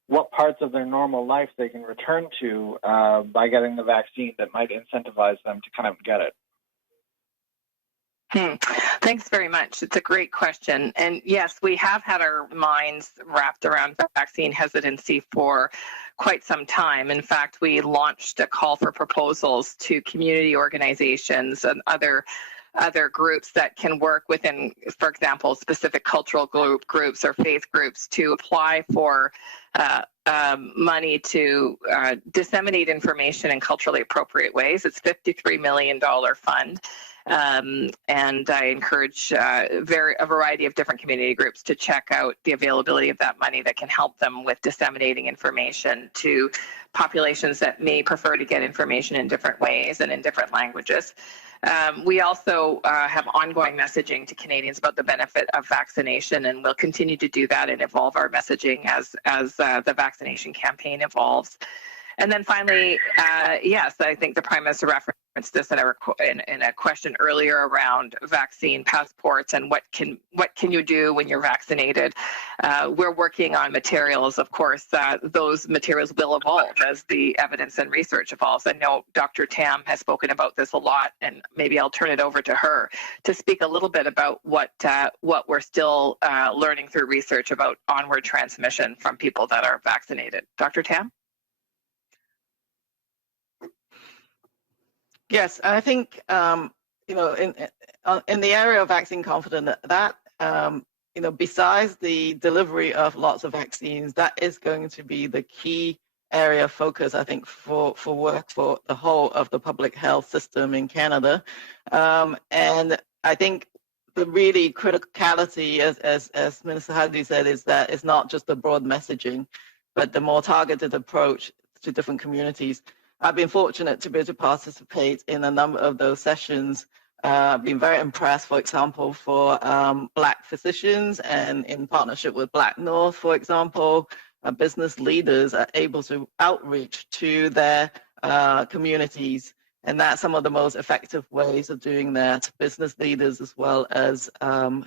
what parts of their normal life they can return to by getting the vaccine that might incentivize them to kind of get it. Thanks very much. It's a great question. And yes, we have had our minds wrapped around vaccine hesitancy for quite some time. In fact, we launched a call for proposals to community organizations and other groups that can work within, for example, specific cultural groups or faith groups to apply for money to disseminate information in culturally appropriate ways. It's a $53 million fund. And I encourage a variety of different community groups to check out the availability of that money that can help them with disseminating information to populations that may prefer to get information in different ways and in different languages. We also have ongoing messaging to Canadians about the benefit of vaccination, and we'll continue to do that and evolve our messaging as the vaccination campaign evolves. And then finally, yes, I think the Prime Minister referenced this in a question earlier around vaccine passports and what can you do when you're vaccinated. We're working on materials. Of course, those materials will evolve as the evidence and research evolves. I know Dr. Tam has spoken about this a lot, and maybe I'll turn it over to her to speak a little bit about what we're still learning through research about onward transmission from people that are vaccinated. Dr. Tam? Yes, I think in the area of vaccine confidence, besides the delivery of lots of vaccines, that is going to be the key area of focus, I think, for work for the whole of the public health system in Canada. And I think the really criticality, as Minister Hajdu said, is that it's not just the broad messaging, but the more targeted approach to different communities. I've been fortunate to be able to participate in a number of those sessions. I've been very impressed, for example, for Black physicians and in partnership with Black North, for example, business leaders are able to outreach to their communities. And that's some of the most effective ways of doing that. Business leaders as well as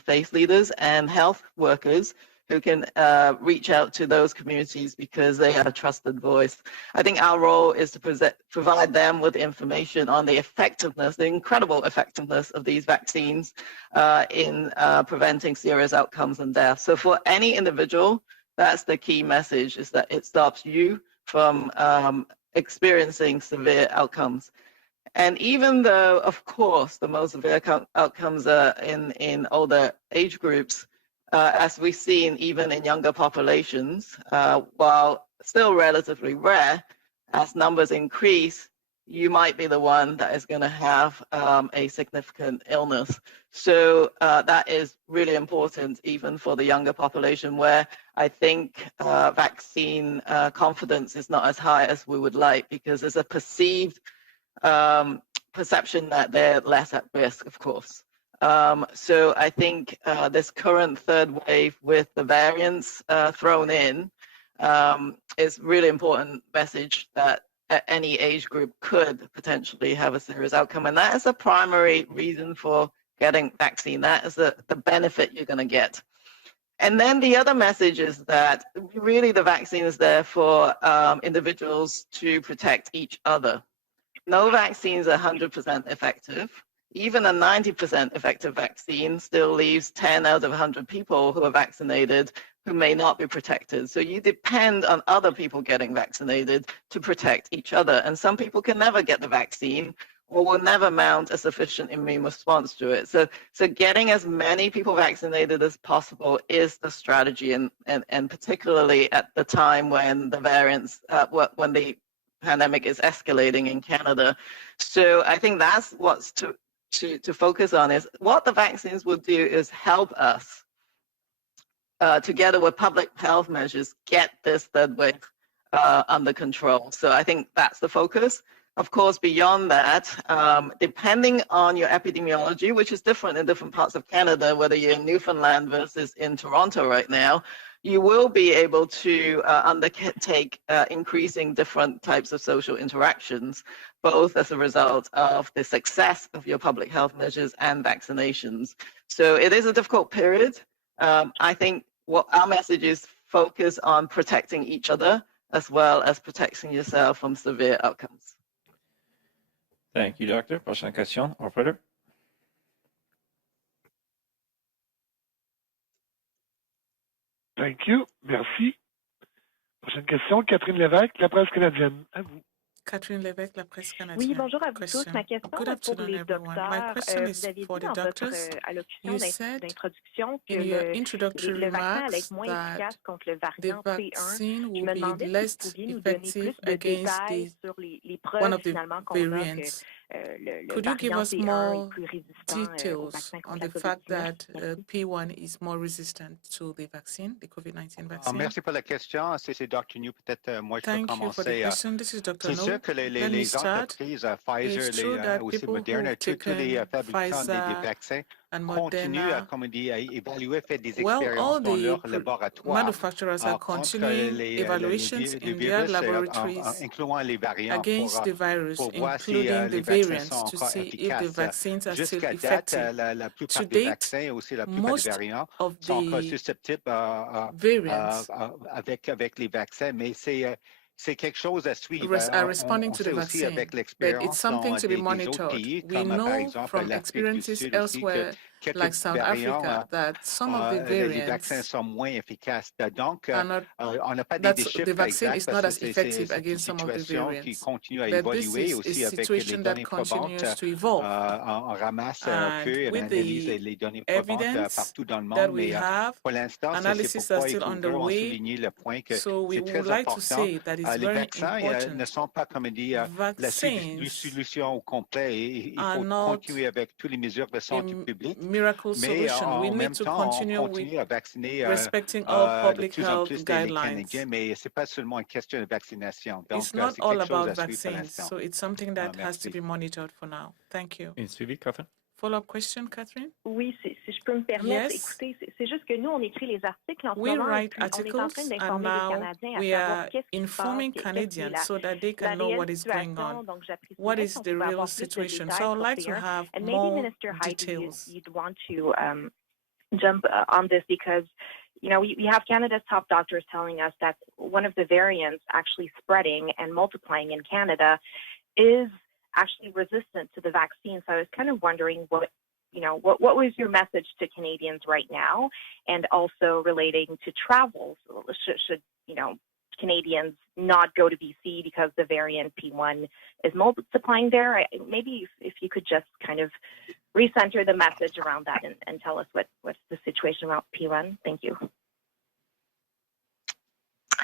faith leaders and health workers who can reach out to those communities because they have a trusted voice. I think our role is to provide them with information on the effectiveness, the incredible effectiveness of these vaccines in preventing serious outcomes and death. So for any individual, that's the key message, is that it stops you from experiencing severe outcomes. And even though, of course, the most severe outcomes are in older age groups, as we've seen even in younger populations, while still relatively rare, as numbers increase, you might be the one that is going to have a significant illness. So that is really important even for the younger population, where I think vaccine confidence is not as high as we would like, because there's a perceived perception that they're less at risk, of course. So I think this current third wave with the variants thrown in is really important message that any age group could potentially have a serious outcome. And that is a primary reason for getting vaccine. That is the benefit you're going to get. And then the other message is that really the vaccine is there for individuals to protect each other. No vaccines are 100% effective. even a 90% effective vaccine still leaves 10 out of 100 people who are vaccinated who may not be protected. So you depend on other people getting vaccinated to protect each other. And some people can never get the vaccine or will never mount a sufficient immune response to it. So getting as many people vaccinated as possible is the strategy, and particularly at the time when the variants, when the pandemic is escalating in Canada. So I think that's what's to focus on, is what the vaccines will do is help us, together with public health measures, get this third wave under control. So I think that's the focus. Of course, beyond that, depending on your epidemiology, which is different in different parts of Canada, whether you're in Newfoundland versus in Toronto right now, you will be able to undertake increasing different types of social interactions, both as a result of the success of your public health measures and vaccinations. So it is a difficult period. I think what our message is, focus on protecting each other as well as protecting yourself from severe outcomes. Thank you, Doctor. Prochaine question, operator. Thank you. Merci. Prochaine question, Catherine Lévesque, La Presse canadienne. À vous. Catherine Lévesque, La Presse canadienne. Oui, bonjour à vous tous. Ma question Good est pour afternoon, les everyone. My docteurs. question Vous is aviez for dit the dans votre doctors. allocution You said d'introduction que in your introductory le vaccin allait remarks être moins efficace that contre le the variant P1. vaccine Je will me be demandais si less vous pouviez nous donner plus effective de against détails the sur les one preuves of the finalement qu'on a que variants. le Could you give variant us P1 est more plus résistant au details vaccin on contre la the fact COVID-19? that Merci. P1 is more resistant to the vaccine, the COVID-19 vaccine? Merci pour la question. C'est Dr. New. Peut-être moi, je peux Thank you for the commencer. question. This is Dr. C'est sûr No. que Let me les start. entreprises, It's Pfizer, true that aussi people Moderna, who've tous les taken fabricants des Pfizer vaccins and continuent à, Moderna, à évaluer, faire des well, all expériences dans the leur laboratoire manufacturers are contre continuing evaluations le in their virus, laboratories incluant les variants, against the virus, pour voir si including the les vaccins variants, sont to encore see if the efficaces. vaccines are still Jusqu'à date, effective. la plupart To des date, vaccins et aussi la plupart des most variants of sont encore the susceptibles variants avec les vaccins, mais c'est quelque chose à suivre. are responding On to the sait aussi vaccine, avec but it's l'expérience something to be des autres monitored. pays, We comme par know exemple from l'Afrique du experiences Sud aussi, que elsewhere, quelques like South variants, Africa, that some of the les vaccins variants sont moins efficaces. Donc, are not, on n'a pas des the chiffres vaccine exacts is parce not que as effective c'est une against some of the situation qui variants. continue à But this évoluer is a aussi avec les situation that données probantes. continues to evolve. On ramasse un And peu, on with analyse the les données probantes evidence partout dans le that monde, we mais have, pour l'instant, c'est analysis are pourquoi still les ont underway. souligné le point que So we c'est would très like to important. say that it's Les very vaccins important. ne sont pas, comme dit, la Vaccines solution au complet. Il are faut not continuer avec toutes les mesures de santé a publique, miracle mais solution. We en need même to temps, on continue with continue à vacciner respecting all de public plus en health plus les guidelines. Canadiens, mais ce n'est pas seulement une question de vaccination. Donc, It's not c'est all quelque chose about à suivre pour vaccines, l'instant. so it's something that has to Merci. be monitored for now. Thank you. Une suivi, Catherine? Follow-up question, Catherine? Oui, si je peux me permettre, Yes. écoutez, c'est juste que nous, on écrit les articles en ce We moment, et write puis on est en articles, train and d'informer les now Canadiens à we savoir are qu'est-ce qui se passe, informing qu'est-ce qui est Canadians la, so that they la can know réelle what is going situation. on. Donc, j'apprécierais What is si on the pouvait real avoir plus de situation? détails So I'd sur like to P1. have And maybe more Minister Heidi, details. you'd want to jump on this because, you know, we have Canada's top doctors telling us that one of the variants actually spreading and multiplying in Canada is actually resistant to the vaccine. So I was kind of wondering what was your message to Canadians right now, and also relating to travel? Should Canadians not go to BC because the variant P1 is multiplying there? Maybe if you could just kind of recenter the message around that and tell us what's the situation around P1. Thank you.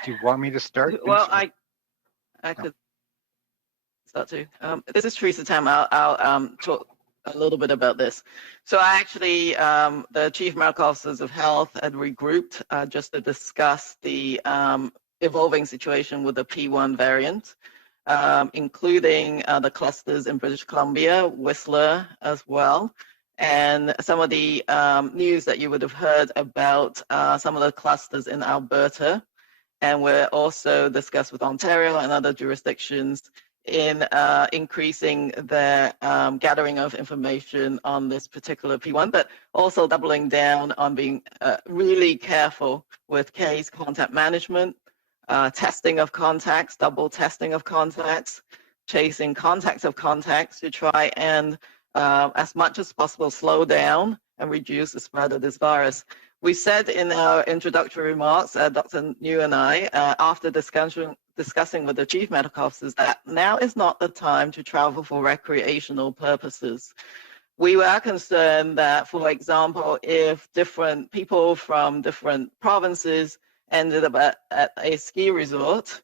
Do you want me to start? Well, I could start to. This is Teresa Tam. I'll talk a little bit about this. So I actually, the Chief Medical Officers of Health had regrouped just to discuss the evolving situation with the P1 variant, including the clusters in British Columbia, Whistler as well, and some of the news that you would have heard about some of the clusters in Alberta. And we're also discussed with Ontario and other jurisdictions in increasing their gathering of information on this particular P1, but also doubling down on being really careful with case contact management, testing of contacts, double testing of contacts, chasing contacts of contacts to try and as much as possible, slow down and reduce the spread of this virus. We said in our introductory remarks, Dr. New and I, after discussing with the chief medical officers, that now is not the time to travel for recreational purposes. We were concerned that, for example, if different people from different provinces ended up at a ski resort,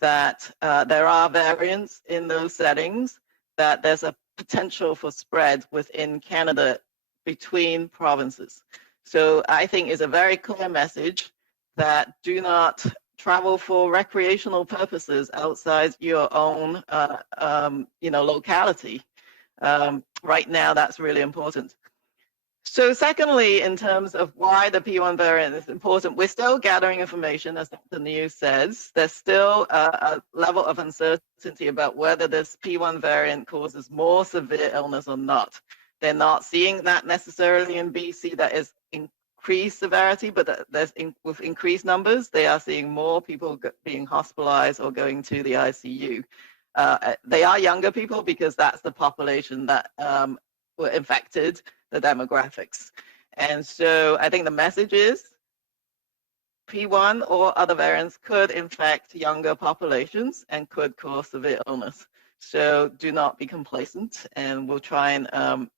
that there are variants in those settings, that there's a potential for spread within Canada between provinces. So I think it's a very clear message that do not travel for recreational purposes outside your own, locality. Right now, that's really important. So secondly, in terms of why the P1 variant is important, we're still gathering information, as the news says. There's still a level of uncertainty about whether this P1 variant causes more severe illness or not. They're not seeing that necessarily in BC. That is increased severity, but with increased numbers, they are seeing more people being hospitalized or going to the ICU. They are younger people because that's the population that were infected, the demographics. And so I think the message is P1 or other variants could infect younger populations and could cause severe illness. So do not be complacent, and we'll try and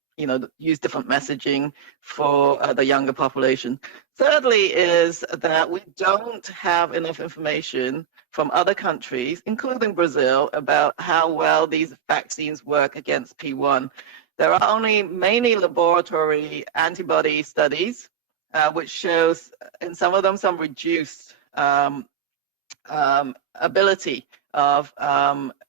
use different messaging for the younger population. Thirdly is that we don't have enough information from other countries, including Brazil, about how well these vaccines work against P1. There are only mainly laboratory antibody studies, which shows in some of them some reduced ability of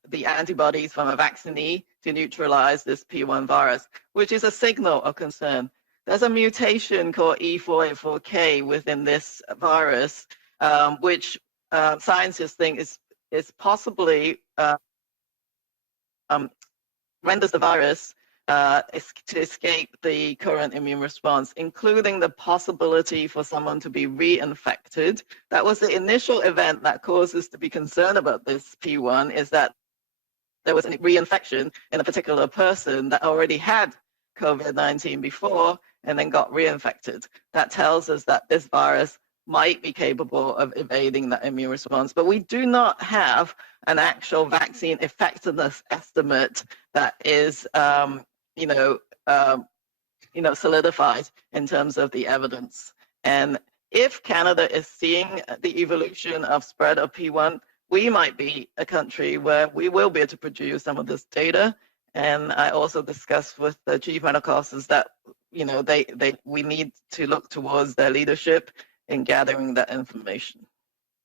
the antibodies from a vaccinee to neutralize this P1 virus, which is a signal of concern. There's a mutation called E484K within this virus, which scientists think is possibly renders the virus to escape the current immune response, including the possibility for someone to be reinfected. That was the initial event that caused us to be concerned about this P1, is that there was a reinfection in a particular person that already had COVID-19 before and then got reinfected. That tells us that this virus might be capable of evading that immune response, but we do not have an actual vaccine effectiveness estimate that is, solidified in terms of the evidence. And if Canada is seeing the evolution of spread of P1, we might be a country where we will be able to produce some of this data. And I also discussed with the chief medical officers that, we need to look towards their leadership in gathering that information.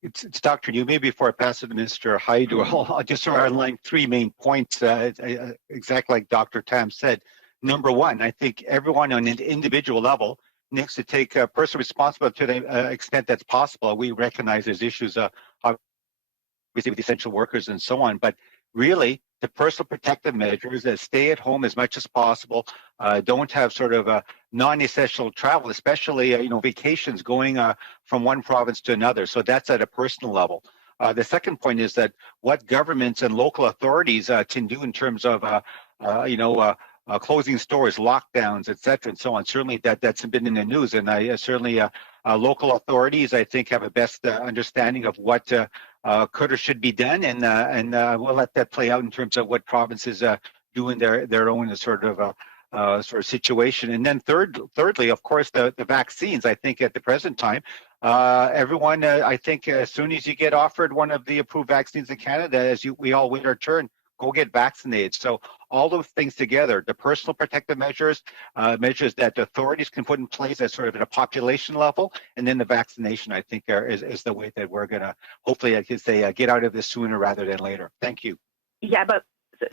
It's Dr. New. Maybe before I pass it to Mr. Haidu, I'll just sort of outline 3 main points, exactly like Dr. Tam said. Number one, I think everyone on an individual level needs to take personal responsibility to the extent that's possible. We recognize there's issues, obviously, with essential workers and so on, but really, the personal protective measures that stay at home as much as possible, don't have sort of non-essential travel, especially vacations going from one province to another. So that's at a personal level. The second point is that what governments and local authorities can do in terms of closing stores, lockdowns, et cetera, and so on. Certainly that's been in the news, and I certainly local authorities, I think, have a best understanding of what could or should be done, and we'll let that play out in terms of what provinces do in their own sort of situation. And then thirdly, of course, the vaccines. I think at the present time, everyone, I think, as soon as you get offered one of the approved vaccines in Canada, we all wait our turn, go get vaccinated. So all those things together, the personal protective measures, measures that the authorities can put in place at sort of at a population level, and then the vaccination, I think, is the way that we're going to, hopefully, I could say, get out of this sooner rather than later. Thank you. Yeah, but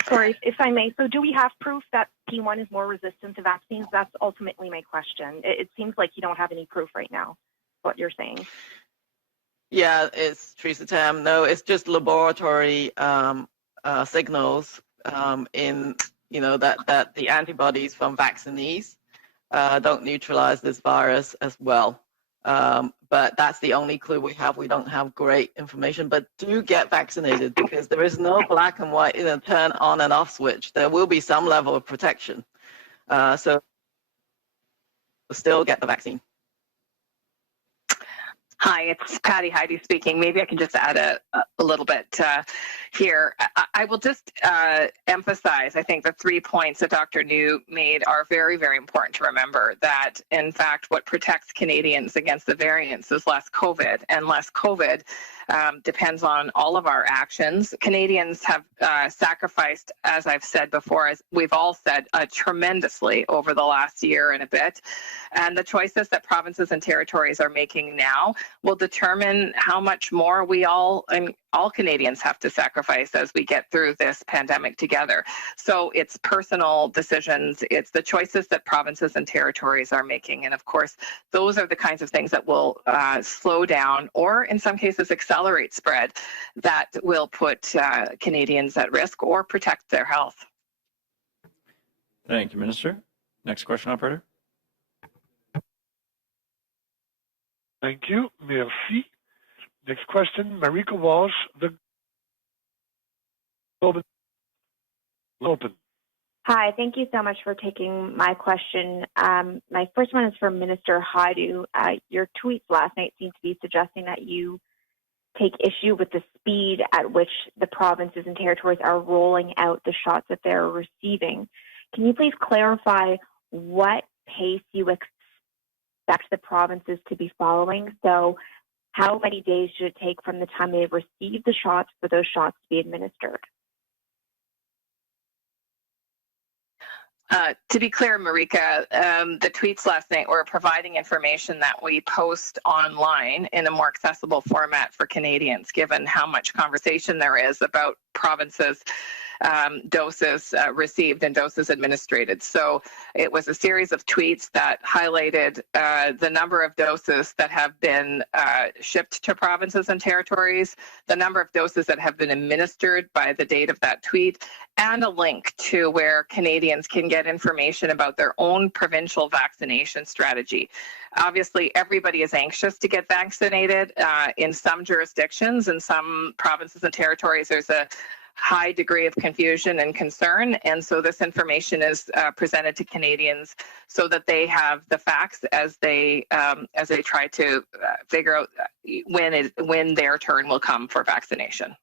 sorry, if I may, so do we have proof that P1 is more resistant to vaccines? That's ultimately my question. It seems like you don't have any proof right now, what you're saying. Yeah, it's Teresa Tam. No, it's just laboratory signals in that the antibodies from vaccinees don't neutralize this virus as well. But that's the only clue we have. We don't have great information, but do get vaccinated, because there is no black and white turn on and off switch. There will be some level of protection. So still get the vaccine. Hi, it's Patty Heidi speaking. Maybe I can just add a little bit here. I will just emphasize, I think the 3 points that Dr. New made are very, very important to remember, that in fact what protects Canadians against the variants is less COVID, and less COVID depends on all of our actions. Canadians have sacrificed, as I've said before, as we've all said, tremendously over the last year and a bit. And the choices that provinces and territories are making now will determine how much more we all Canadians have to sacrifice as we get through this pandemic together. So it's personal decisions, it's the choices that provinces and territories are making. And of course, those are the kinds of things that will slow down, or in some cases accelerate spread, that will put Canadians at risk or protect their health. Thank you, Minister. Next question, operator. Thank you. Merci. Next question, Marika Walsh, the Globe Open. Hi, thank you so much for taking my question. My first one is for Minister Hajdu. Your tweets last night seem to be suggesting that you take issue with the speed at which the provinces and territories are rolling out the shots that they're receiving. Can you please clarify what pace you expect the provinces to be following? So how many days should it take from the time they receive the shots for those shots to be administered? To be clear, Marika, the tweets last night were providing information that we post online in a more accessible format for Canadians, given how much conversation there is about provinces' doses received and doses administered. So it was a series of tweets that highlighted the number of doses that have been shipped to provinces and territories, the number of doses that have been administered by the date of that tweet, and a link to where Canadians can get information about their own provincial vaccination strategy. Obviously, everybody is anxious to get vaccinated. In some jurisdictions, in some provinces and territories, there's a high degree of confusion and concern, and so this information is presented to Canadians so that they have the facts as they try to figure out when their turn will come for vaccination.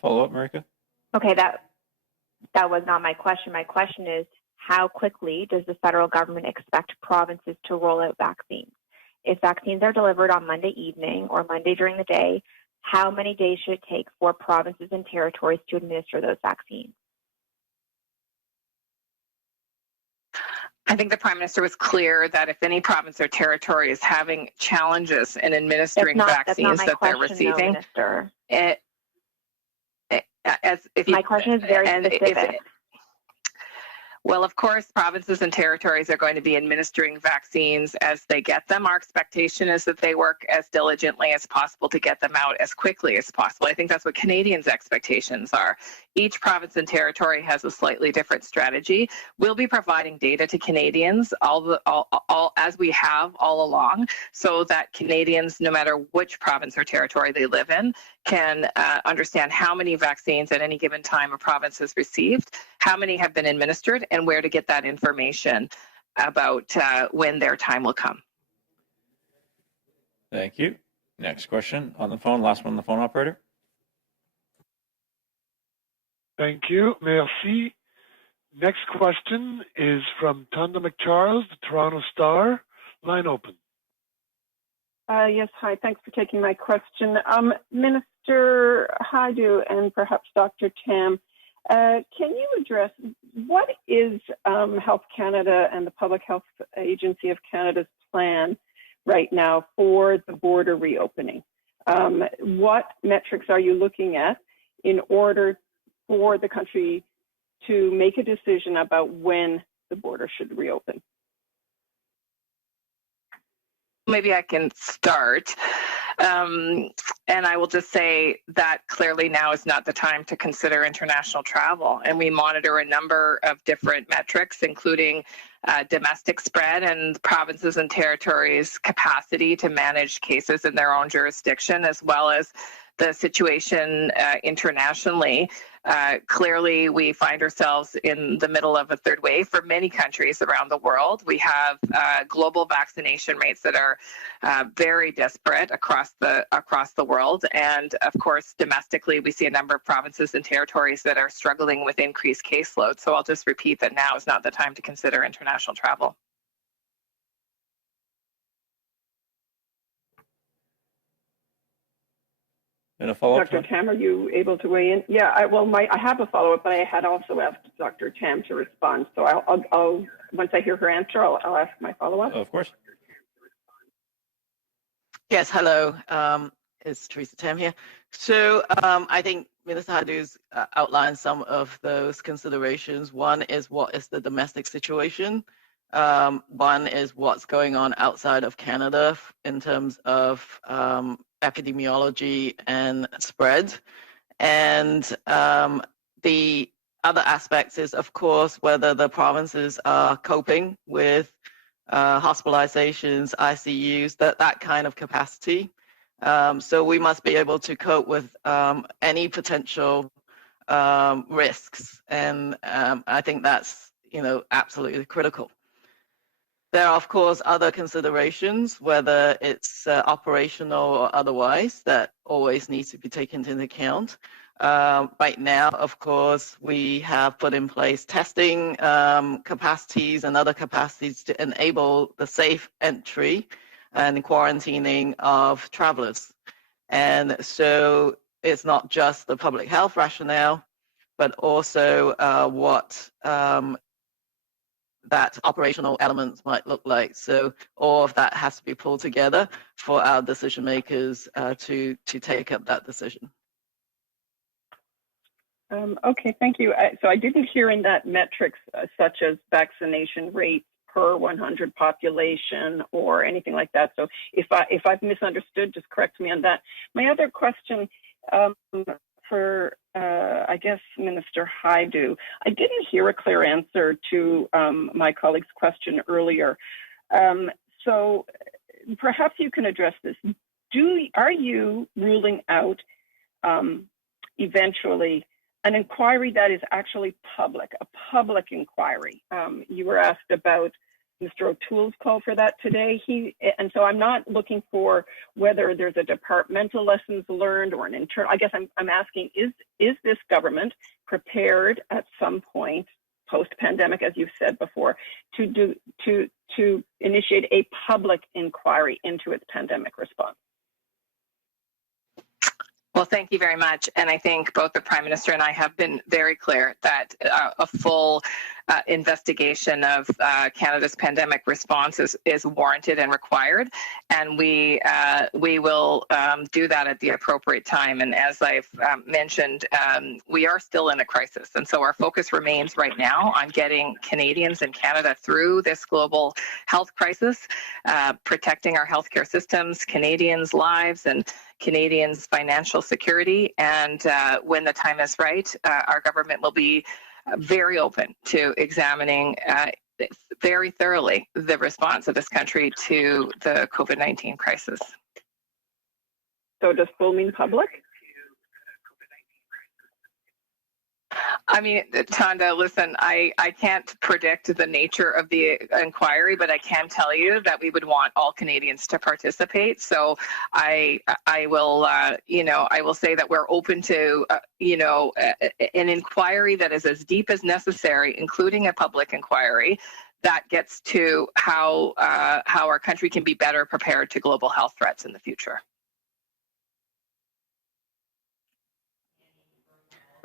Follow up, Marika? Okay, that was not my question. My question is, how quickly does the federal government expect provinces to roll out vaccines? If vaccines are delivered on Monday evening or Monday during the day, how many days should it take for provinces and territories to administer those vaccines? I think the Prime Minister was clear that if any province or territory is having challenges in administering vaccines that they're receiving, my question is very specific. Well, of course, provinces and territories are going to be administering vaccines as they get them. Our expectation is that they work as diligently as possible to get them out as quickly as possible. I think that's what Canadians' expectations are. Each province and territory has a slightly different strategy. We'll be providing data to Canadians as we have all along, so that Canadians, no matter which province or territory they live in, can understand how many vaccines at any given time a province has received, how many have been administered, and where to get that information about when their time will come. Thank you. Next question on the phone, last one on the phone, operator. Thank you. Merci. Next question is from Tonda McCharles, the Toronto Star. Line open. Yes, hi. Thanks for taking my question. Minister Hajdu and perhaps Dr. Tam, can you address what is Health Canada and the Public Health Agency of Canada's plan right now for the border reopening? What metrics are you looking at in order for the country to make a decision about when the border should reopen? Maybe I can start. And I will just say that clearly now is not the time to consider international travel. And we monitor a number of different metrics, including domestic spread and provinces and territories' capacity to manage cases in their own jurisdiction, as well as the situation internationally. Clearly, we find ourselves in the middle of a third wave for many countries around the world. We have global vaccination rates that are very disparate across the world, and of course, domestically, we see a number of provinces and territories that are struggling with increased caseload. So I'll just repeat that now is not the time to consider international travel. And a follow-up, Dr. Tam, are you able to weigh in? Yeah, I have a follow-up, but I had also asked Dr. Tam to respond. So I'll once I hear her answer, I'll ask my follow-up. Of course. Yes, hello. It's Teresa Tam here. So I think Minister Hajdou's outlined some of those considerations. One is what is the domestic situation. One is what's going on outside of Canada in terms of epidemiology and spread. And the other aspects is, of course, whether the provinces are coping with hospitalizations, ICUs, that kind of capacity. So we must be able to cope with any potential risks. And I think that's, absolutely critical. There are, of course, other considerations, whether it's operational or otherwise, that always needs to be taken into account. Right now, of course, we have put in place testing capacities and other capacities to enable the safe entry and quarantining of travelers. And so it's not just the public health rationale, but also what that operational elements might look like. So all of that has to be pulled together for our decision makers to take up that decision. Okay, thank you. So I didn't hear in that metrics such as vaccination rate per 100 population or anything like that. So if I've misunderstood, just correct me on that. My other question for I guess Minister Hajdou, I didn't hear a clear answer to my colleague's question earlier. So perhaps you can address this. Are you ruling out eventually an inquiry that is actually public, a public inquiry? You were asked about Mr. O'Toole's call for that today. And so I'm not looking for whether there's a departmental lessons learned or an internal. I guess I'm asking, is this government prepared at some point post-pandemic, as you've said before, to initiate a public inquiry into its pandemic response? Well, thank you very much. And I think both the Prime Minister and I have been very clear that a full investigation of Canada's pandemic response is warranted and required. And we will do that at the appropriate time. And as I've mentioned, we are still in a crisis. And so our focus remains right now on getting Canadians and Canada through this global health crisis, protecting our healthcare systems, Canadians' lives, and Canadians' financial security. And when the time is right, our government will be very open to examining very thoroughly the response of this country to the COVID-19 crisis. So does full mean public? I mean, Tanda, listen, I can't predict the nature of the inquiry, but I can tell you that we would want all Canadians to participate. So I will, I will say that we're open to, an inquiry that is as deep as necessary, including a public inquiry that gets to how our country can be better prepared to global health threats in the future.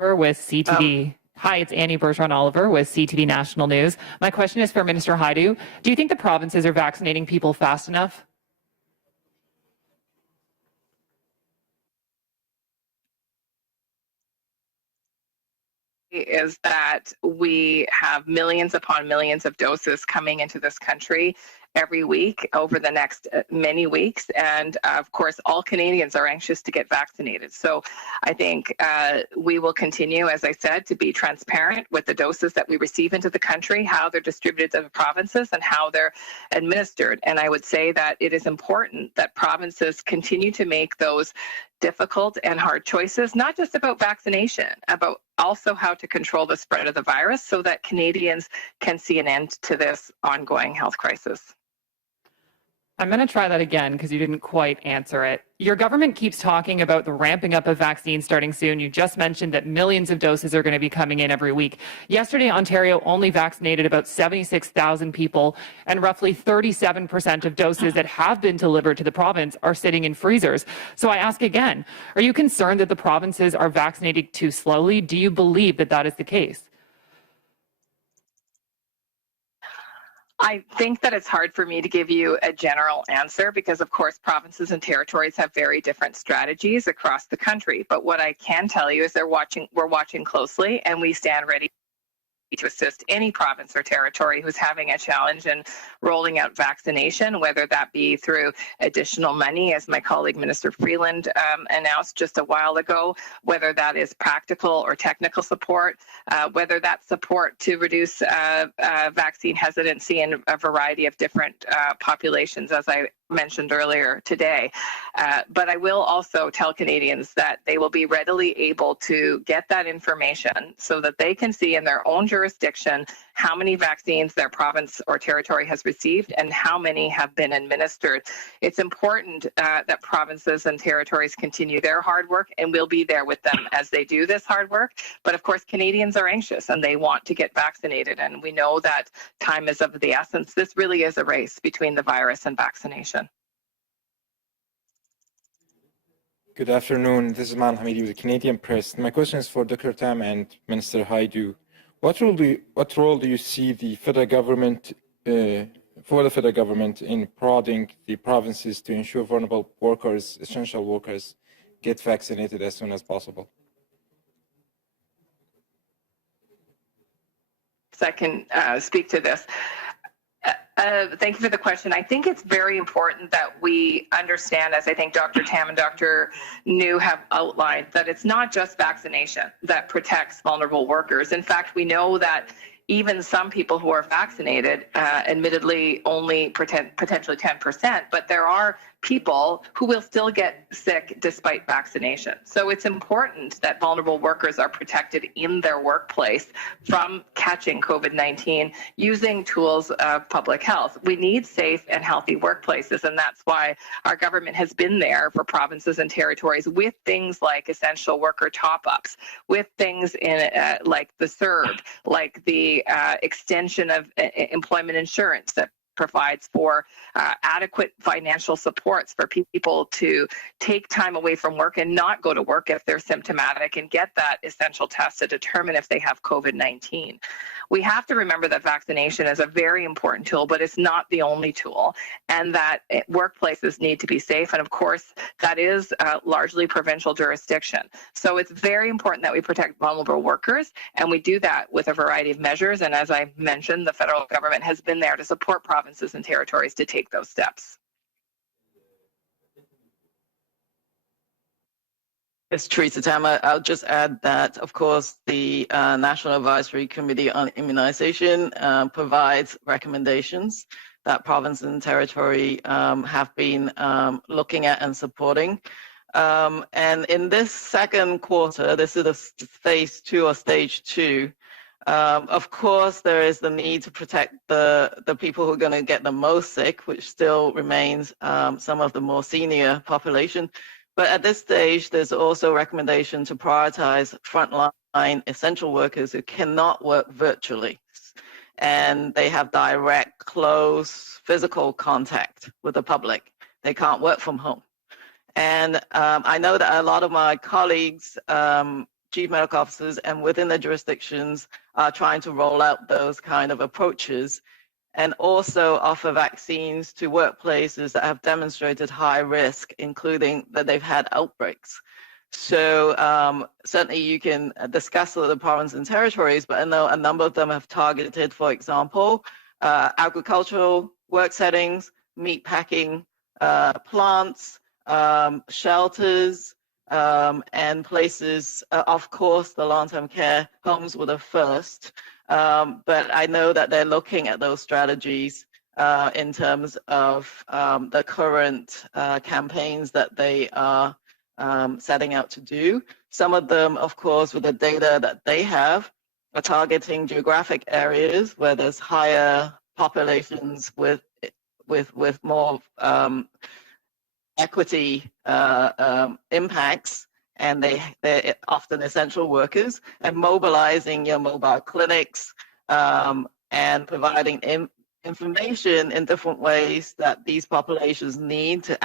With CTV. Hi, it's Annie Bergeron-Oliver with CTV National News. My question is for Minister Hajdou. Do you think the provinces are vaccinating people fast enough? Is that we have millions upon millions of doses coming into this country every week over the next many weeks. And of course, all Canadians are anxious to get vaccinated. So I think we will continue, as I said, to be transparent with the doses that we receive into the country, how they're distributed to the provinces and how they're administered. And I would say that it is important that provinces continue to make those difficult and hard choices, not just about vaccination, about also how to control the spread of the virus so that Canadians can see an end to this ongoing health crisis. I'm going to try that again because you didn't quite answer it. Your government keeps talking about the ramping up of vaccines starting soon. You just mentioned that millions of doses are going to be coming in every week. Yesterday, Ontario only vaccinated about 76,000 people, and roughly 37% of doses that have been delivered to the province are sitting in freezers. So I ask again, are you concerned that the provinces are vaccinating too slowly? Do you believe that that is the case? I think that it's hard for me to give you a general answer because, of course, provinces and territories have very different strategies across the country. But what I can tell you is we're watching closely, and we stand ready to assist any province or territory who's having a challenge in rolling out vaccination, whether that be through additional money, as my colleague Minister Freeland announced just a while ago, whether that is practical or technical support, whether that's support to reduce vaccine hesitancy in a variety of different populations, as I mentioned earlier today. But I will also tell Canadians that they will be readily able to get that information so that they can see in their own jurisdiction how many vaccines their province or territory has received and how many have been administered. It's important that provinces and territories continue their hard work, and we'll be there with them as they do this hard work. But of course, Canadians are anxious and they want to get vaccinated, and we know that time is of the essence. This really is a race between the virus and vaccination. Good afternoon. This is Man Hamidi with the Canadian Press. My question is for Dr. Tam and Minister Hajdu. What role do you see the federal government for the federal government in prodding the provinces to ensure vulnerable workers, essential workers, get vaccinated as soon as possible? So I can speak to this. Thank you for the question. I think it's very important that we understand, as I think Dr. Tam and Dr. New have outlined, that it's not just vaccination that protects vulnerable workers. In fact, we know that even some people who are vaccinated, admittedly only potentially 10%, but there are people who will still get sick despite vaccination. So it's important that vulnerable workers are protected in their workplace from catching COVID-19 using tools of public health. We need safe and healthy workplaces, and that's why our government has been there for provinces and territories with things like essential worker top-ups, with things in like the CERB, like the extension of employment insurance that provides for adequate financial supports for people to take time away from work and not go to work if they're symptomatic and get that essential test to determine if they have COVID-19. We have to remember that vaccination is a very important tool, but it's not the only tool, and that workplaces need to be safe. And of course, that is largely provincial jurisdiction. So it's very important that we protect vulnerable workers, and we do that with a variety of measures. And as I mentioned, the federal government has been there to support provinces and territories to take those steps. It's Teresa Tam. I'll just add that, of course, the National Advisory Committee on Immunization provides recommendations that province and territory have been looking at and supporting. And in this second quarter, this is a phase 2 or stage 2. Of course, there is the need to protect the people who are going to get the most sick, which still remains some of the more senior population. But at this stage, there's also a recommendation to prioritize frontline essential workers who cannot work virtually. And they have direct, close, physical contact with the public. They can't work from home. And I know that a lot of my colleagues, chief medical officers, and within their jurisdictions are trying to roll out those kind of approaches and also offer vaccines to workplaces that have demonstrated high risk, including that they've had outbreaks. So certainly you can discuss with the provinces and territories, but I know a number of them have targeted, for example, agricultural work settings, meat packing plants, shelters, and places. Of course, the long-term care homes were the first, but I know that they're looking at those strategies in terms of the current campaigns that they are setting out to do. Some of them, of course, with the data that they have, are targeting geographic areas where there's higher populations with more equity impacts, and they're often essential workers, and mobilizing your mobile clinics and providing information in different ways that these populations need to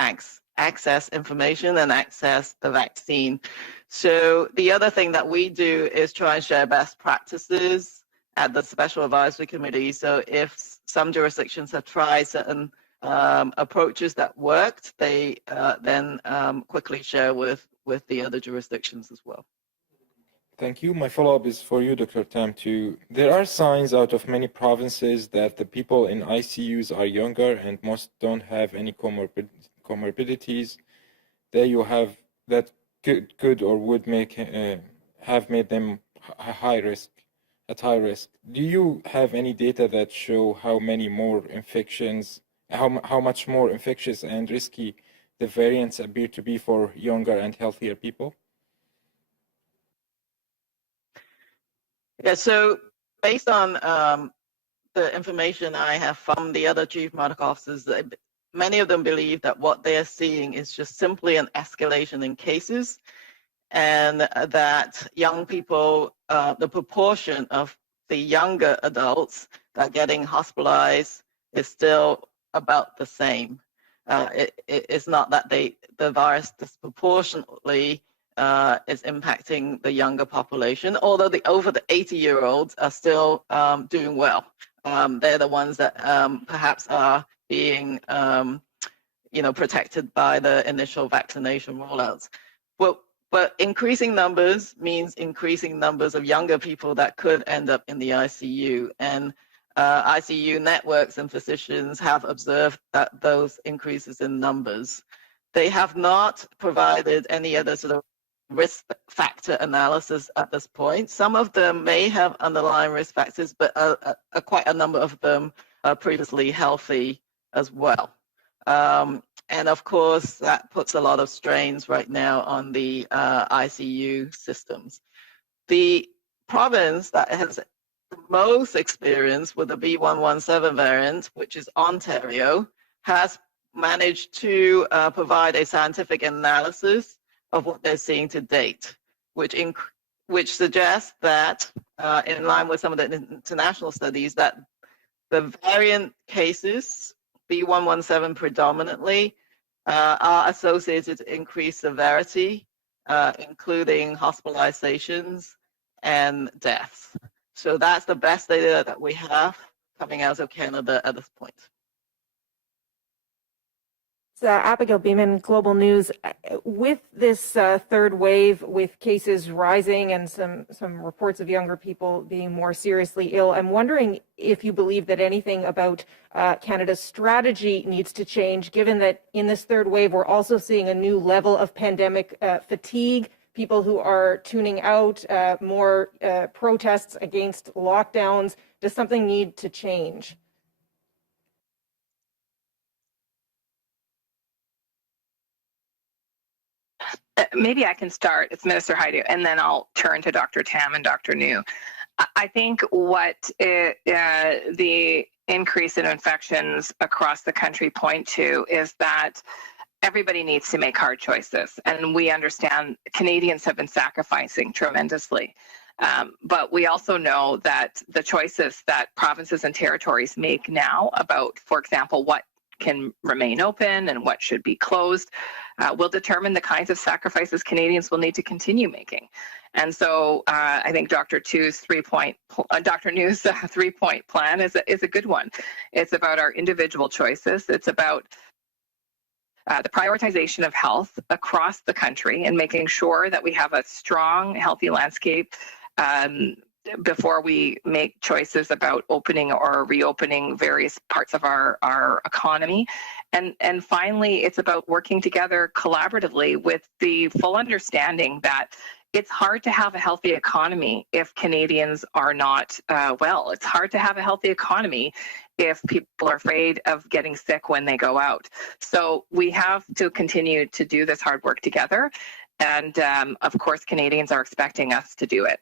access information and access the vaccine. So the other thing that we do is try and share best practices at the Special Advisory Committee. So if some jurisdictions have tried certain approaches that worked, they then quickly share with the other jurisdictions as well. Thank you. My follow-up is for you, Dr. Tam, too. There are signs out of many provinces that the people in ICUs are younger and most don't have any comorbidities that could or would have made them at high risk. Do you have any data that show how much more infectious and risky the variants appear to be for younger and healthier people? Yeah, so based on the information I have from the other chief medical officers, many of them believe that what they are seeing is just simply an escalation in cases, and that young people, the proportion of the younger adults that are getting hospitalized is still about the same. It's not that the virus disproportionately is impacting the younger population, although the over the 80-year-olds are still doing well. They're the ones that perhaps are being protected by the initial vaccination rollouts. But increasing numbers means increasing numbers of younger people that could end up in the ICU. And ICU networks and physicians have observed that those increases in numbers. They have not provided any other sort of risk factor analysis at this point. Some of them may have underlying risk factors, but quite a number of them are previously healthy as well. And of course, that puts a lot of strains right now on the ICU systems. The province that has the most experience with the B117 variant, which is Ontario, has managed to provide a scientific analysis of what they're seeing to date, which suggests that, in line with some of the international studies, that the variant cases, B117 predominantly, are associated with increased severity, including hospitalizations and deaths. So that's the best data that we have coming out of Canada at this point. Abigail Beeman, Global News. With this third wave, with cases rising and some reports of younger people being more seriously ill, I'm wondering if you believe that anything about Canada's strategy needs to change, given that in this third wave, we're also seeing a new level of pandemic fatigue, people who are tuning out, more protests against lockdowns. Does something need to change? Maybe I can start. It's Minister Hajdu, and then I'll turn to Dr. Tam and Dr. New. I think what the increase in infections across the country point to is that everybody needs to make hard choices. And we understand Canadians have been sacrificing tremendously. But we also know that the choices that provinces and territories make now about, for example, what can remain open and what should be closed will determine the kinds of sacrifices Canadians will need to continue making. And so I think Dr. New's three-point plan is a good one. It's about our individual choices. It's about the prioritization of health across the country and making sure that we have a strong, healthy landscape before we make choices about opening or reopening various parts of our economy. And finally, it's about working together collaboratively with the full understanding that it's hard to have a healthy economy if Canadians are not well. It's hard to have a healthy economy if people are afraid of getting sick when they go out. So we have to continue to do this hard work together. And of course, Canadians are expecting us to do it.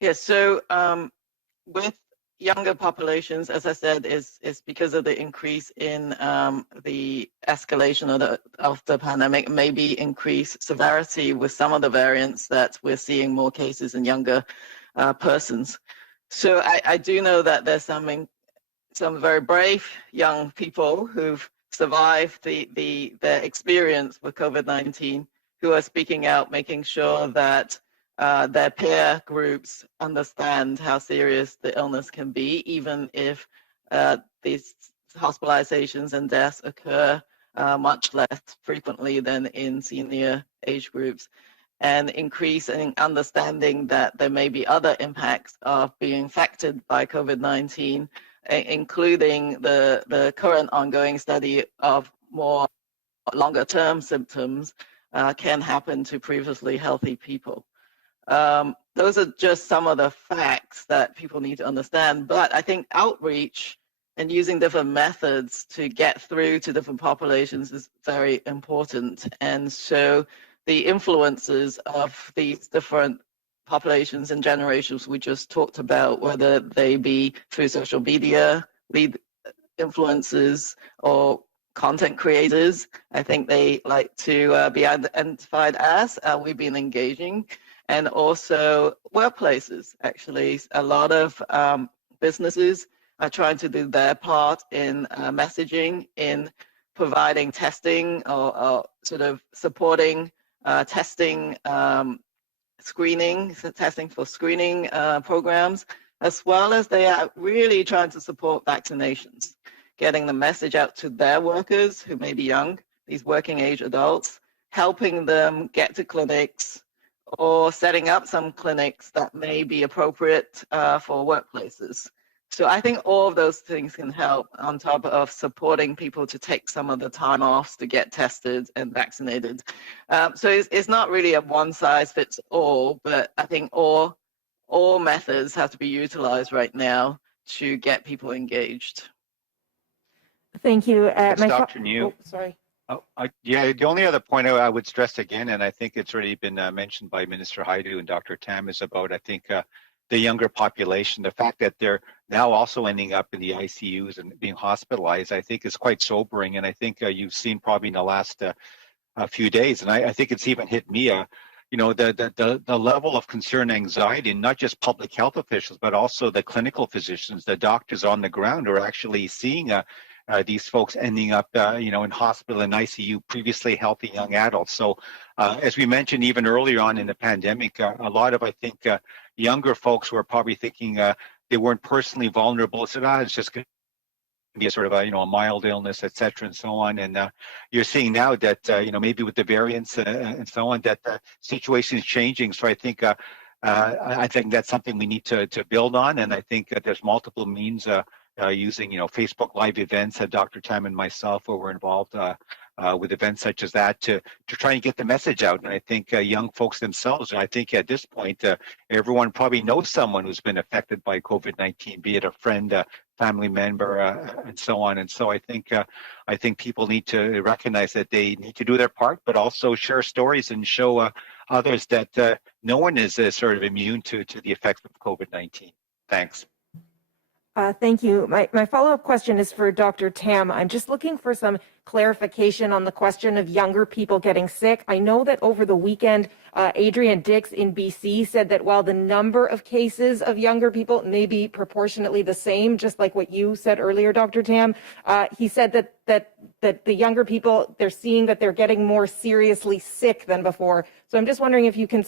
Yes, so with younger populations, as I said, is because of the increase in the escalation of the pandemic, maybe increased severity with some of the variants that we're seeing more cases in younger persons. So I do know that there's some very brave young people who've survived their experience with COVID-19 who are speaking out, making sure that their peer groups understand how serious the illness can be, even if these hospitalizations and deaths occur much less frequently than in senior age groups, and increase in understanding that there may be other impacts of being affected by COVID-19, including the current ongoing study of more longer-term symptoms can happen to previously healthy people. Those are just some of the facts that people need to understand. But I think outreach and using different methods to get through to different populations is very important. And so the influences of these different populations and generations we just talked about, whether they be through social media, lead influencers, or content creators, I think they like to be identified as. We've been engaging. And also workplaces, actually. A lot of businesses are trying to do their part in messaging, in providing testing or sort of supporting testing, screening, testing for screening programs, as well as they are really trying to support vaccinations, getting the message out to their workers who may be young, these working age adults, helping them get to clinics, or setting up some clinics that may be appropriate for workplaces. So I think all of those things can help on top of supporting people to take some of the time off to get tested and vaccinated. So it's not really a one size fits all, but I think all methods have to be utilized right now to get people engaged. Thank you. Dr. New. Sorry. Yeah, the only other point I would stress again, and I think it's already been mentioned by Minister Hajdu and Dr. Tam, is about, I think, the younger population. The fact that they're now also ending up in the ICUs and being hospitalized, I think is quite sobering. And I think you've seen probably in the last few days, and I think it's even hit me, the level of concern and anxiety, and not just public health officials, but also the clinical physicians, the doctors on the ground who are actually seeing these folks ending up, in hospital and ICU, previously healthy young adults. So as we mentioned even earlier on in the pandemic, a lot of, I think, younger folks were probably thinking they weren't personally vulnerable, said, it's just going to be a sort of a mild illness, et cetera, and so on. And you're seeing now that, maybe with the variants and so on, that the situation is changing. So I think that's something we need to build on. And I think there's multiple means using, Facebook Live events, Dr. Tam and myself, where we're involved with events such as that to try and get the message out. And I think young folks themselves, I think at this point, everyone probably knows someone who's been affected by COVID-19, be it a friend, a family member, and so on. And so I think people need to recognize that they need to do their part, but also share stories and show others that no one is sort of immune to the effects of COVID-19. Thanks. Thank you. My follow-up question is for Dr. Tam. I'm just looking for some clarification on the question of younger people getting sick. I know that over the weekend, Adrian Dix in BC said that while the number of cases of younger people may be proportionately the same, just like what you said earlier, Dr. Tam, he said that the younger people, they're seeing that they're getting more seriously sick than before. So I'm just wondering if you can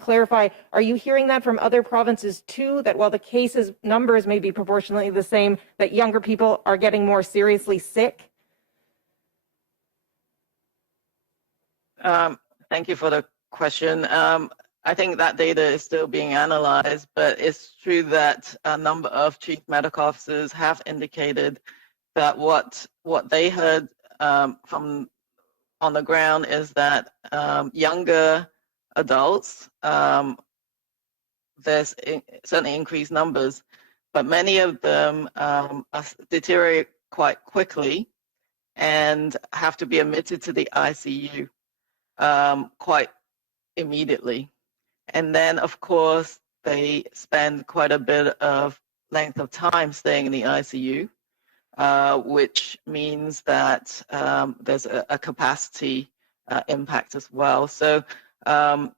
clarify, are you hearing that from other provinces too, that while the cases numbers may be proportionally the same, that younger people are getting more seriously sick? Thank you for the question. I think that data is still being analyzed, but it's true that a number of chief medical officers have indicated that what they heard from on the ground is that younger adults, there's certainly increased numbers, but many of them deteriorate quite quickly. and have to be admitted to the ICU quite immediately. And then, of course, they spend quite a bit of length of time staying in the ICU, which means that there's a capacity impact as well. So one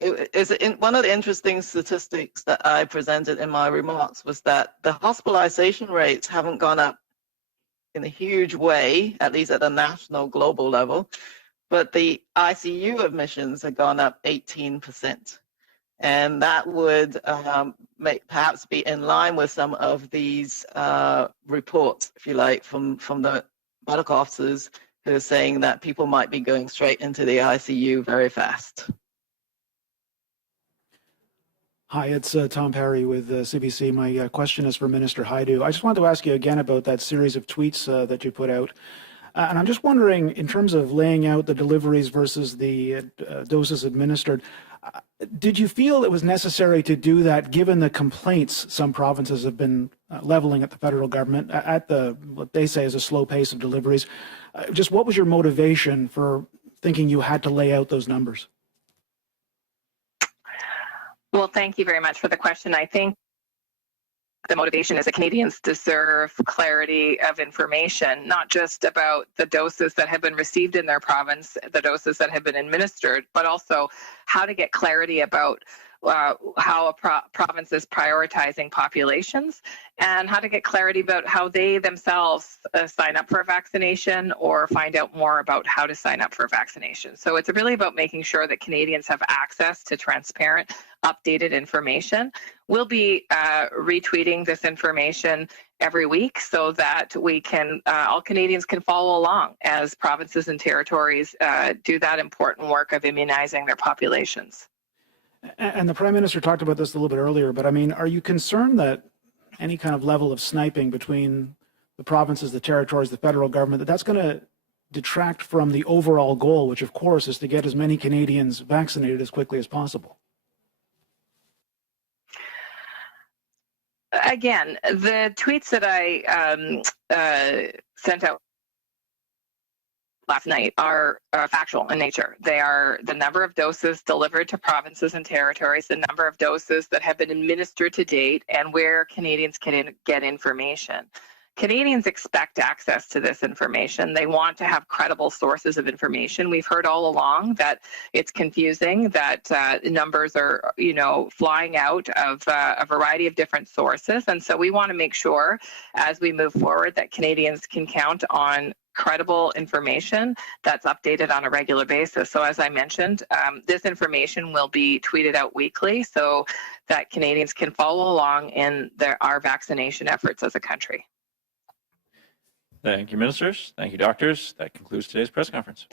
of the interesting statistics that I presented in my remarks was that the hospitalization rates haven't gone up in a huge way, at least at a national global level, but the ICU admissions have gone up 18%. And that would perhaps be in line with some of these reports, if you like, from the medical officers who are saying that people might be going straight into the ICU very fast. Hi, it's Tom Perry with CBC. My question is for Minister Hajdu. I just wanted to ask you again about that series of tweets that you put out. And I'm just wondering, in terms of laying out the deliveries versus the doses administered, did you feel it was necessary to do that given the complaints some provinces have been leveling at the federal government at what they say is a slow pace of deliveries? Just what was your motivation for thinking you had to lay out those numbers? Well, thank you very much for the question. I think the motivation is that Canadians deserve clarity of information, not just about the doses that have been received in their province, the doses that have been administered, but also how to get clarity about how a province is prioritizing populations and how to get clarity about how they themselves sign up for a vaccination or find out more about how to sign up for a vaccination. So it's really about making sure that Canadians have access to transparent, updated information. We'll be retweeting this information every week so that we can, all Canadians can follow along as provinces and territories do that important work of immunizing their populations. And the Prime Minister talked about this a little bit earlier, but I mean, are you concerned that any kind of level of sniping between the provinces, the territories, the federal government, that's going to detract from the overall goal, which of course is to get as many Canadians vaccinated as quickly as possible? Again, the tweets that I sent out last night are factual in nature. They are the number of doses delivered to provinces and territories, the number of doses that have been administered to date, and where Canadians can get information. Canadians expect access to this information. They want to have credible sources of information. We've heard all along that it's confusing, that numbers are, flying out of a variety of different sources. And so we want to make sure as we move forward that Canadians can count on credible information that's updated on a regular basis. So as I mentioned, this information will be tweeted out weekly so that Canadians can follow along in our vaccination efforts as a country. Thank you, ministers. Thank you, doctors. That concludes today's press conference.